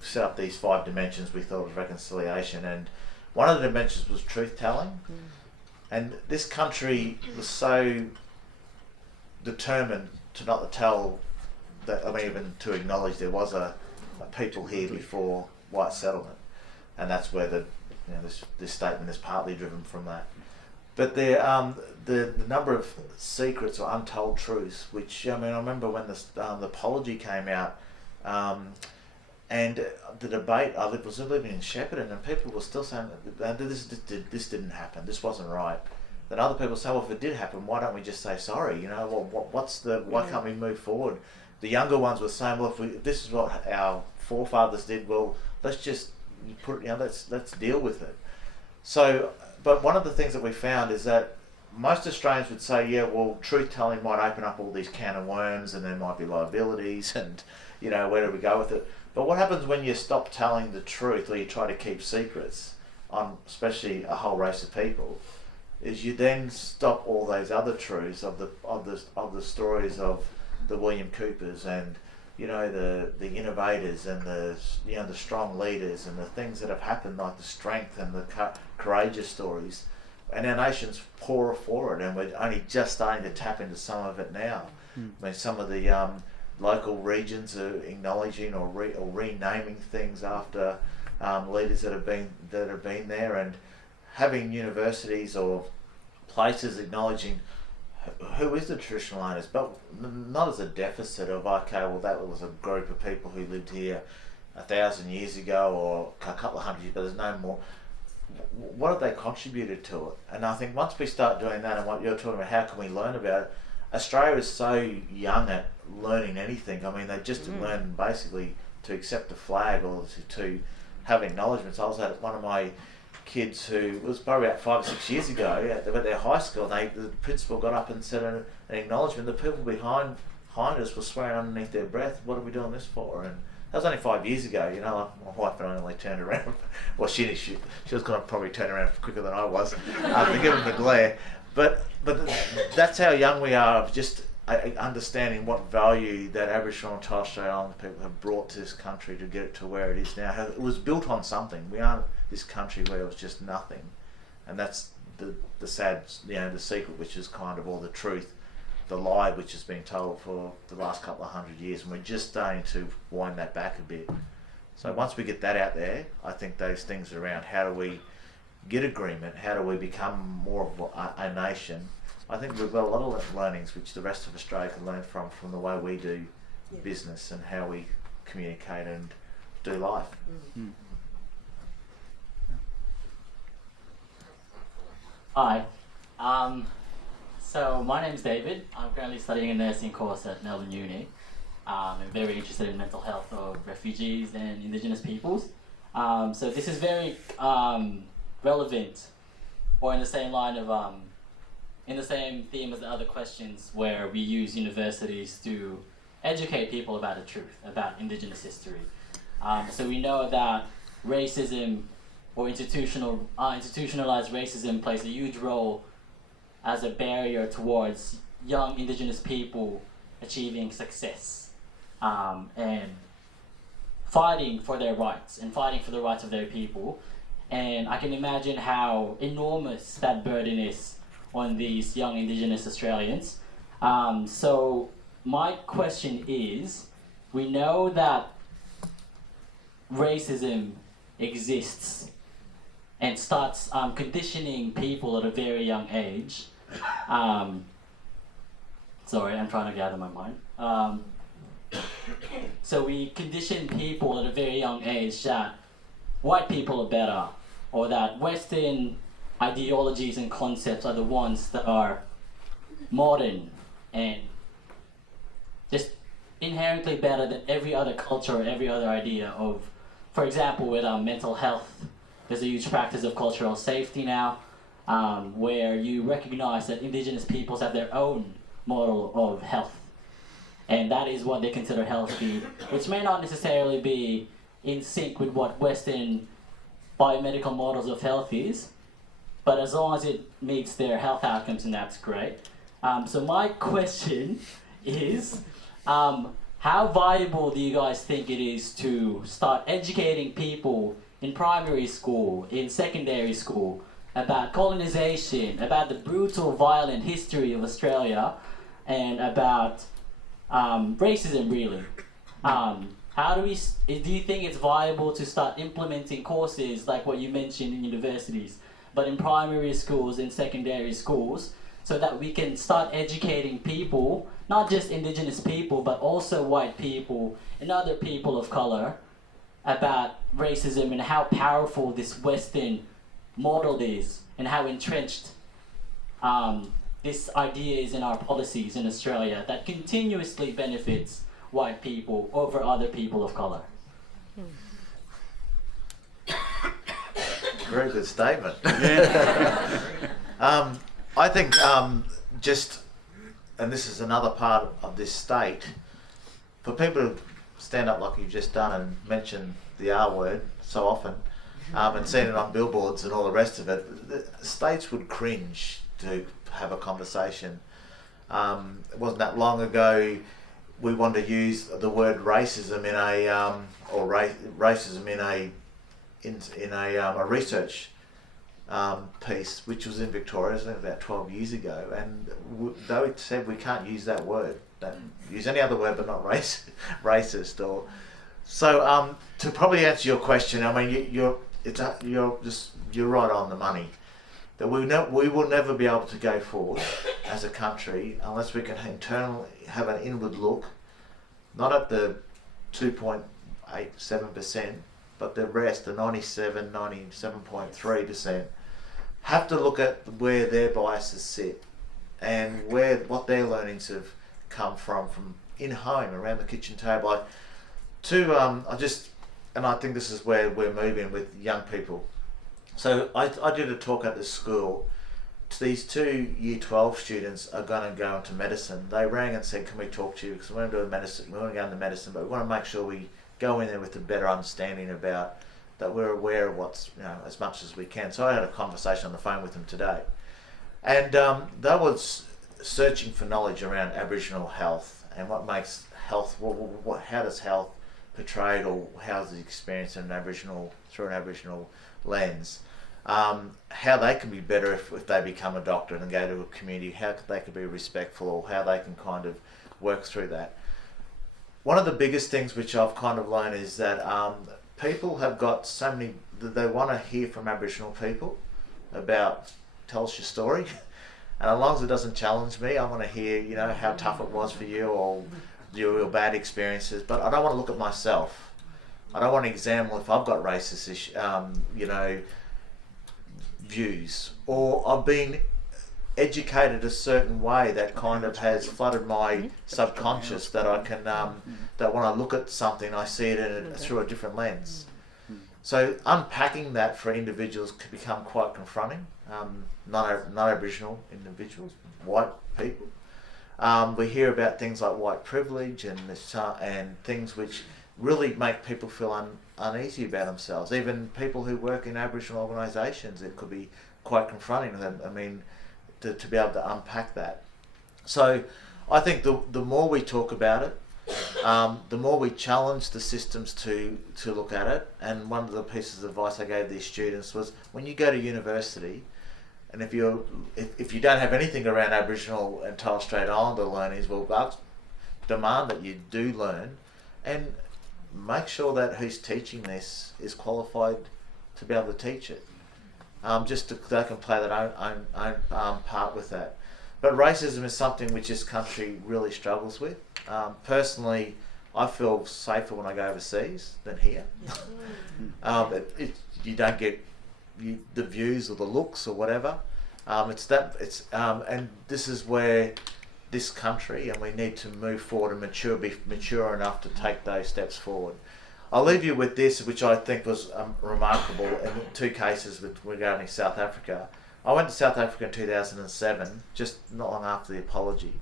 set up these 5 dimensions we thought was reconciliation, and one of the dimensions was truth telling. And this country was so determined to not tell that, even to acknowledge there was a people here before white settlement, and that's where this statement is partly driven from that. But the number of secrets or untold truths, which I remember when the apology came out, and the debate. I was living in Shepparton, and people were still saying this didn't happen. This wasn't right. Then other people say, well, if it did happen, why don't we just say sorry? Why can't we move forward? The younger ones were saying, well, if this is what our forefathers did, well, let's just put let's deal with it. So, but one of the things that we found is that most Australians would say, yeah, well, truth-telling might open up all these can of worms, and there might be liabilities, and where do we go with it? But what happens when you stop telling the truth, or you try to keep secrets on, especially a whole race of people, is you then stop all those other truths of the stories of the William Coopers and the innovators and the strong leaders and the things that have happened, like the strength and the courageous stories. And our nation's poorer for it, and we're only just starting to tap into some of it now. Some of the local regions are acknowledging or renaming things after leaders that have been there, and having universities or places acknowledging who is the traditional owners, but not as a deficit of, okay, well, that was a group of people who lived here 1,000 years ago or a couple of hundred years, but there's no more. What have they contributed to it? And I think once we start doing that, and what you're talking about, how can we learn about it? Australia is so young at learning anything. They just learn basically to accept a flag or to have acknowledgements. I was at one of my kids who, it was probably about 5 or 6 years ago, they went to their high school, and the principal got up and said an acknowledgement. The people behind us were swearing underneath their breath, what are we doing this for? And that was only 5 years ago, you know. My wife and I only turned around. Well, she was going to probably turn around quicker than I was to give them the glare. But that's how young we are, of just understanding what value that Aboriginal and Torres Strait Islander people have brought to this country to get it to where it is now. It was built on something. We aren't this country where it was just nothing, and that's the sad, you know, the secret, which is kind of all the truth, the lie which has been told for the last couple of 100 years, and we're just starting to wind that back a bit. So once we get that out there, I think those things around how do we get agreement, how do we become more of a nation, I think we've got a lot of learnings which the rest of Australia can learn from the way we do business and how we communicate and do life. Hi. So my name's David. I'm currently studying a nursing course at Melbourne Uni. I'm very interested in mental health of refugees and Indigenous peoples. So this is very relevant, or in the same line of, in the same theme as the other questions, where we use universities to educate people about the truth, about Indigenous history. So we know that racism or institutionalized racism plays a huge role as a barrier towards young Indigenous people achieving success and fighting for their rights and fighting for the rights of their people. And I can imagine how enormous that burden is on these young Indigenous Australians. So my question is, we know that racism exists and starts conditioning people at a very young age. Sorry, I'm trying to gather my mind. So we condition people at a very young age that white people are better, or that Western ideologies and concepts are the ones that are modern and just inherently better than every other culture or every other idea of, for example, with mental health, there's a huge practice of cultural safety now, where you recognize that Indigenous peoples have their own model of health. And that is what they consider healthy, which may not necessarily be in sync with what Western biomedical models of health is, but as long as it meets their health outcomes, and that's great. So my question is, how viable do you guys think it is to start educating people in primary school, in secondary school, about colonization, about the brutal, violent history of Australia, and about racism, really? Do you think it's viable to start implementing courses like what you mentioned in universities, but in primary schools and secondary schools, so that we can start educating people, not just Indigenous people, but also white people and other people of color, about racism and how powerful this Western model is, and how entrenched this idea is in our policies in Australia that continuously benefits white people over other people of color? Very good statement. I think and this is another part of this state, for people to stand up like you've just done and mention the R word so often, and seen it on billboards and all the rest of it, the states would cringe to have a conversation. It wasn't that long ago we wanted to use the word racism in a research piece, which was in Victoria, I think about 12 years ago, and they said we can't use that word. Use any other word, but not racist. Or so. To probably answer your question, I mean, you're right on the money. That we will never be able to go forward as a country unless we can internally have an inward look, not at the 2.87%, but the rest, the 97.3%, have to look at where their biases sit and what their learnings have come from in home, around the kitchen table. And I think this is where we're moving with young people. So I did a talk at the school. These two Year 12 students are going to go into medicine. They rang and said, can we talk to you? Because we want to do medicine, we want to go into medicine, but we want to make sure we go in there with a better understanding about that we're aware of what's, as much as we can. So I had a conversation on the phone with them today. And they was searching for knowledge around Aboriginal health and what makes health, how does health portrayed, or how's it experienced in through an Aboriginal lens. How they can be better if they become a doctor and go to a community, how they can be respectful, or how they can kind of work through that. One of the biggest things which I've kind of learned is that people have got so many, they want to hear from Aboriginal people about, tell us your story. And as long as it doesn't challenge me, I want to hear, how tough it was for you, or your bad experiences. But I don't want to look at myself. I don't want to examine if I've got racist views, or I've been educated a certain way that kind of has flooded my subconscious that I can that when I look at something I see it through a different lens. So unpacking that for individuals can become quite confronting. Non-Aboriginal individuals, white people. We hear about things like white privilege and things which really make people feel uneasy about themselves. Even people who work in Aboriginal organisations, it could be quite confronting. I mean, to be able to unpack that. So I think the more we talk about it, the more we challenge the systems to look at it. And one of the pieces of advice I gave these students was, when you go to university, and if you don't have anything around Aboriginal and Torres Strait Islander learnings, well, demand that you do learn, and make sure that who's teaching this is qualified to be able to teach it. Just they can play their own part with that. But racism is something which this country really struggles with. Personally, I feel safer when I go overseas than here. You don't get the views or the looks or whatever. And this is where this country, and we need to move forward and be mature enough to take those steps forward. I'll leave you with this, which I think was remarkable in two cases regarding South Africa. I went to South Africa in 2007, just not long after the apology.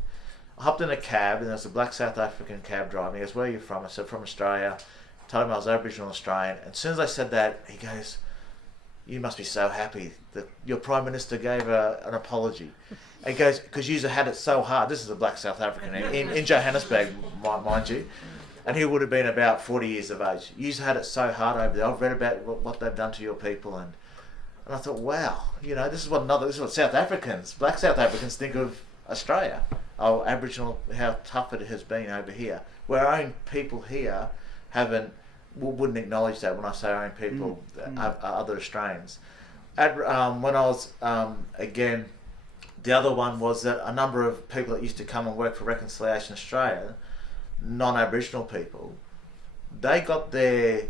I hopped in a cab, and there was a black South African cab driver. He goes, "Where are you from?" I said, "From Australia." I told him I was Aboriginal Australian. And as soon as I said that, he goes, "You must be so happy that your Prime Minister gave an apology." He goes, "Because you had it so hard." This is a black South African in Johannesburg, mind you. And he would have been about 40 years of age. You had it so hard over there. I've read about what they've done to your people. And I thought, wow, this is what South Africans, black South Africans think of Australia. Oh, Aboriginal, how tough it has been over here. Where our own people here wouldn't acknowledge that when I say our own people, other Australians. When I was, again, the other one was that a number of people that used to come and work for Reconciliation Australia, non-Aboriginal people, they got the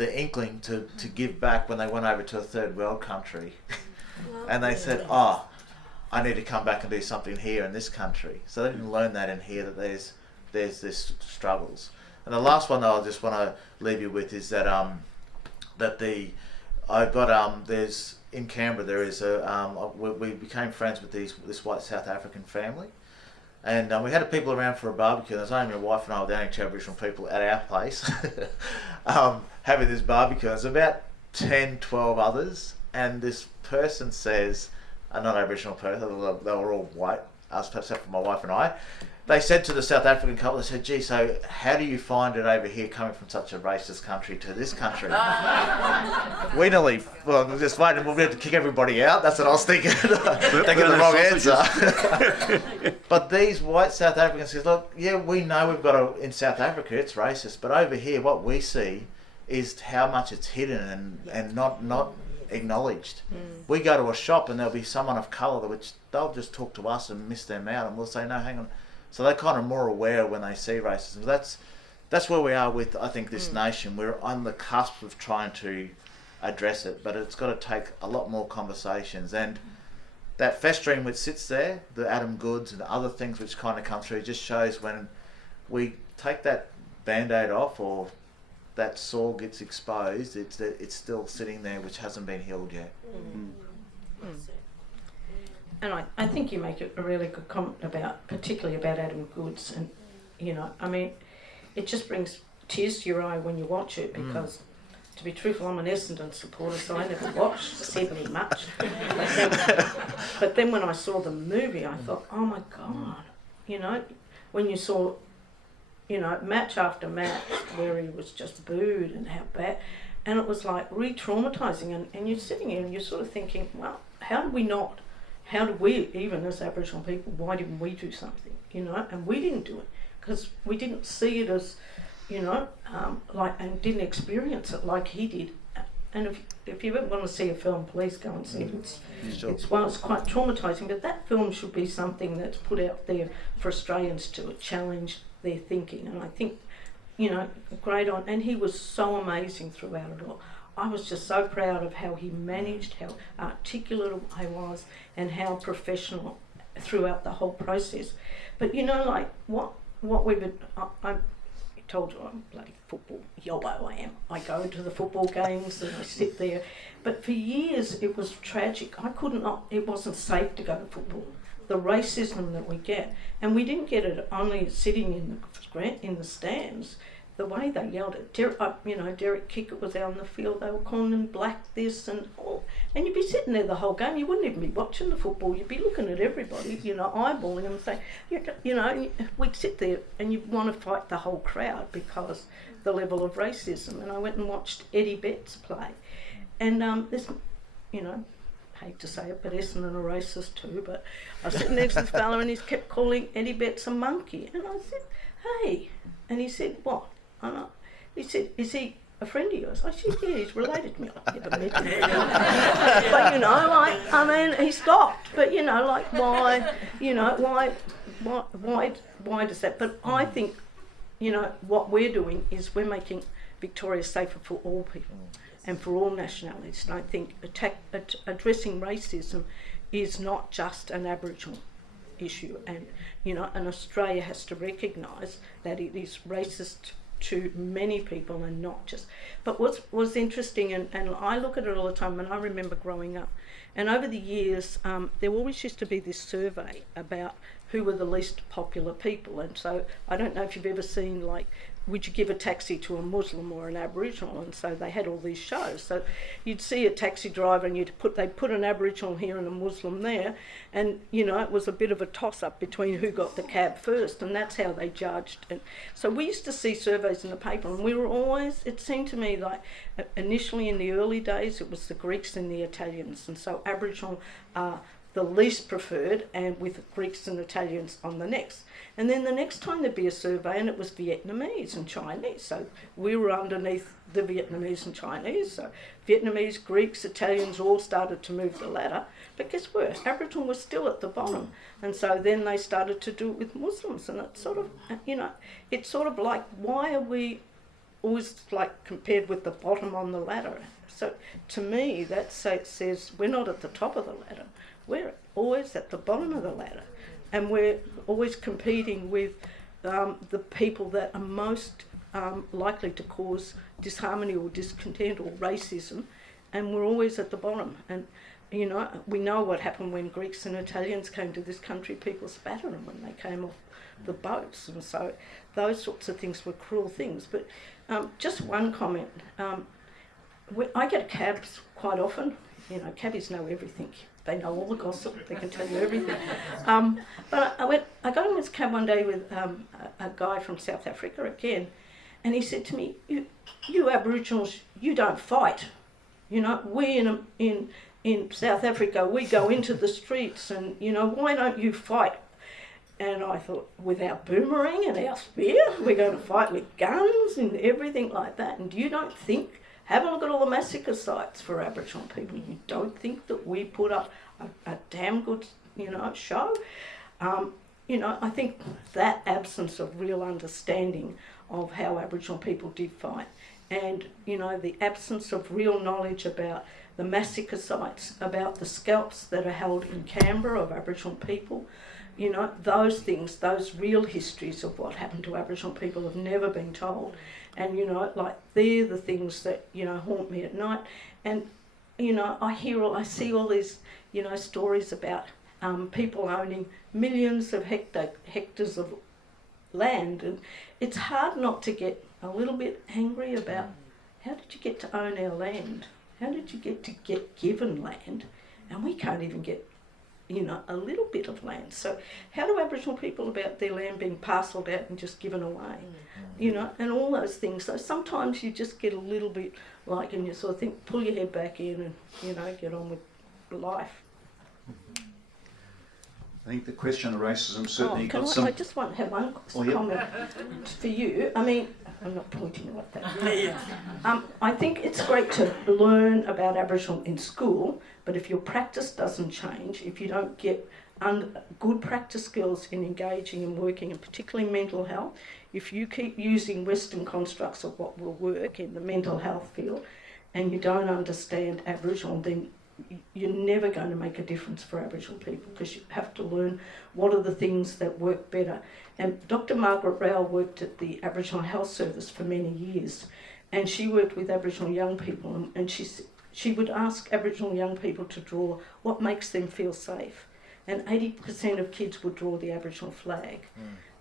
inkling to give back when they went over to a third world country. And they said, "Oh, I need to come back and do something here in this country." So they didn't learn that in here, that there's this struggles. And the last one that I just want to leave you with is that there's in Canberra there is we became friends with this white South African family, and we had people around for a barbecue. There's only my wife and I were the only two Aboriginal people at our place having this barbecue. There's about 10, 12 others, and this person says, a non-Aboriginal person, they were all white, except for my wife and I. They said to the South African couple, they said, "Gee, so how do you find it over here coming from such a racist country to this country?" We nearly, just waiting, we'll be able to kick everybody out. That's what I was thinking. Thinking the wrong answer. But these white South Africans says, "Look, yeah, we know we've got in South Africa, it's racist, but over here, what we see is how much it's hidden and not acknowledged." We go to a shop and there'll be someone of colour which they'll just talk to us and miss them out, and we'll say, "No, hang on." So they're kind of more aware when they see racism. That's where we are with, I think, this nation. We're on the cusp of trying to address it, but it's got to take a lot more conversations. And that festering which sits there, the Adam Goods and the other things which kind of come through, just shows when we take that Band-Aid off or that sore gets exposed, it's still sitting there, which hasn't been healed yet. And I think you make a really good comment about, particularly about Adam Goodes, and you know, I mean, it just brings tears to your eye when you watch it, because to be truthful, I'm an Essendon supporter, so I never watched Sydney much. But then when I saw the movie, I thought, oh my God, you know, when you saw, you know, match after match where he was just booed and how bad, and it was like re-traumatising, and you're sitting here and you're sort of thinking, well, how did we, even as Aboriginal people, why didn't we do something, you know? And we didn't do it because we didn't see it as, you know, and didn't experience it like he did. And if you ever want to see a film, please go and see it. It's quite traumatising, but that film should be something that's put out there for Australians to challenge their thinking. And I think, you know, great on, and he was so amazing throughout it all. I was just so proud of how he managed, how articulate he was, and how professional throughout the whole process. But you know, like what we've been, I told you I'm bloody football yolo I am. I go to the football games and I sit there. But for years it was tragic. It wasn't safe to go to football. The racism that we get, and we didn't get it only sitting in the stands. The way they yelled at Derek Kickett was out on the field. They were calling him black this and all, and you'd be sitting there the whole game. You wouldn't even be watching the football. You'd be looking at everybody, you know, eyeballing them and saying, you know, we'd sit there and you'd want to fight the whole crowd because the level of racism. And I went and watched Eddie Betts play, and this, you know, hate to say it, but Essendon are racist too. But I was sitting next to this fella and he kept calling Eddie Betts a monkey, and I said, hey, and he said, what? He said, is he a friend of yours? I said, yeah, he's related to me. I've never met him. But, you know, like, I mean, he stopped. But, you know, like, why, you know, why does that? But I think, you know, what we're doing is we're making Victoria safer for all people and for all nationalities. And I think addressing racism is not just an Aboriginal issue. And, you know, and Australia has to recognise that it is racist to many people and not just. But what was interesting, and I look at it all the time, and I remember growing up, and over the years there always used to be this survey about who were the least popular people. And so I don't know if you've ever seen, like, would you give a taxi to a Muslim or an Aboriginal? And so they had all these shows. So you'd see a taxi driver and they'd put an Aboriginal here and a Muslim there, and you know, it was a bit of a toss-up between who got the cab first, and that's how they judged. And so we used to see surveys in the paper, and we were always, it seemed to me like initially in the early days it was the Greeks and the Italians, and so Aboriginal are the least preferred, and with Greeks and Italians on the next. And then the next time there'd be a survey and it was Vietnamese and Chinese. So we were underneath the Vietnamese and Chinese. So Vietnamese, Greeks, Italians all started to move the ladder. But guess what? Aboriginal was still at the bottom. And so then they started to do it with Muslims. And it's sort of, you know, it's sort of like, why are we always like compared with the bottom on the ladder? So to me, that says we're not at the top of the ladder. We're always at the bottom of the ladder, and we're always competing with the people that are most likely to cause disharmony or discontent or racism, and we're always at the bottom. And you know, we know what happened when Greeks and Italians came to this country. People spat at them when they came off the boats, and so those sorts of things were cruel things. But just one comment. I get cabs quite often. You know, cabbies know everything. They know all the gossip. They can tell you everything. But I got in this cab one day with a guy from South Africa again, and he said to me, "You Aboriginals, you don't fight. You know, we in South Africa, we go into the streets, and you know, why don't you fight?" And I thought, with our boomerang and our spear, we're going to fight with guns and everything like that. And you don't think? Have a look at all the massacre sites for Aboriginal people. You don't think that we put up a damn good, you know, show? You know, I think that absence of real understanding of how Aboriginal people did fight, and, you know, the absence of real knowledge about the massacre sites, about the scalps that are held in Canberra of Aboriginal people, You know, those things, those real histories of what happened to Aboriginal people have never been told. And, you know, like, they're the things that, you know, haunt me at night. And, you know, I see all these, you know, stories about people owning millions of hectares of land. And it's hard not to get a little bit angry about, how did you get to own our land? How did you get to get given land? And we can't even get, you know, a little bit of land. So how do Aboriginal people about their land being parcelled out and just given away? You know, and all those things. So sometimes you just get a little bit like, and you sort of think, pull your head back in and, you know, get on with life. I think the question of racism certainly got some... I just want to have one comment for you. I mean, I'm not pointing like that. I think it's great to learn about Aboriginal in school, but if your practice doesn't change, if you don't get good practice skills in engaging and working, and particularly mental health, if you keep using Western constructs of what will work in the mental health field and you don't understand Aboriginal, then you're never going to make a difference for Aboriginal people, because you have to learn what are the things that work better. And Dr. Margaret Rowell worked at the Aboriginal Health Service for many years, and she worked with Aboriginal young people, and she would ask Aboriginal young people to draw what makes them feel safe. And 80% of kids would draw the Aboriginal flag.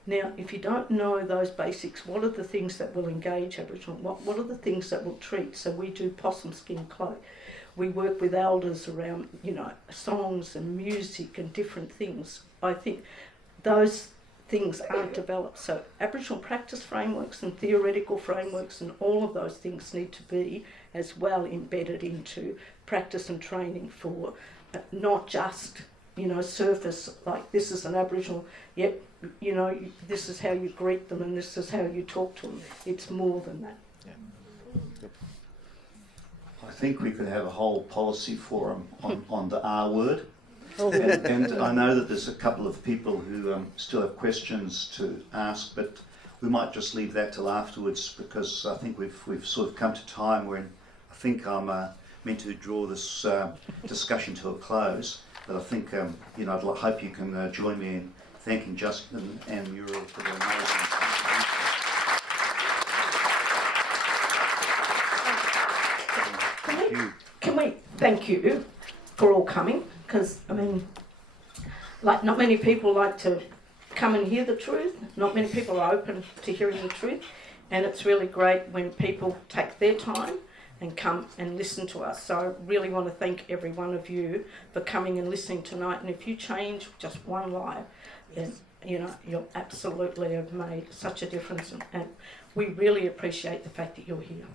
Now, if you don't know those basics, what are the things that will engage Aboriginal? What are the things that will treat? So we do possum skin cloak. We work with elders around, you know, songs and music and different things. I think those things aren't developed. So Aboriginal practice frameworks and theoretical frameworks and all of those things need to be as well embedded into practice and training for not just, you know, surface, like this is an Aboriginal, yep, you know, this is how you greet them and this is how you talk to them. It's more than that. I think we could have a whole policy forum on the R word. And I know that there's a couple of people who still have questions to ask, but we might just leave that till afterwards, because I think we've sort of come to time when I think I'm meant to draw this discussion to a close. But I think, you know, I hope you can join me in thanking Justin and Muriel for their amazing contribution. Can we thank you for all coming? Because, I mean, like, not many people like to come and hear the truth. Not many people are open to hearing the truth. And it's really great when people take their time and come and listen to us. So I really want to thank every one of you for coming and listening tonight. And if you change just one life, then, you know, you absolutely have made such a difference. And we really appreciate the fact that you're here.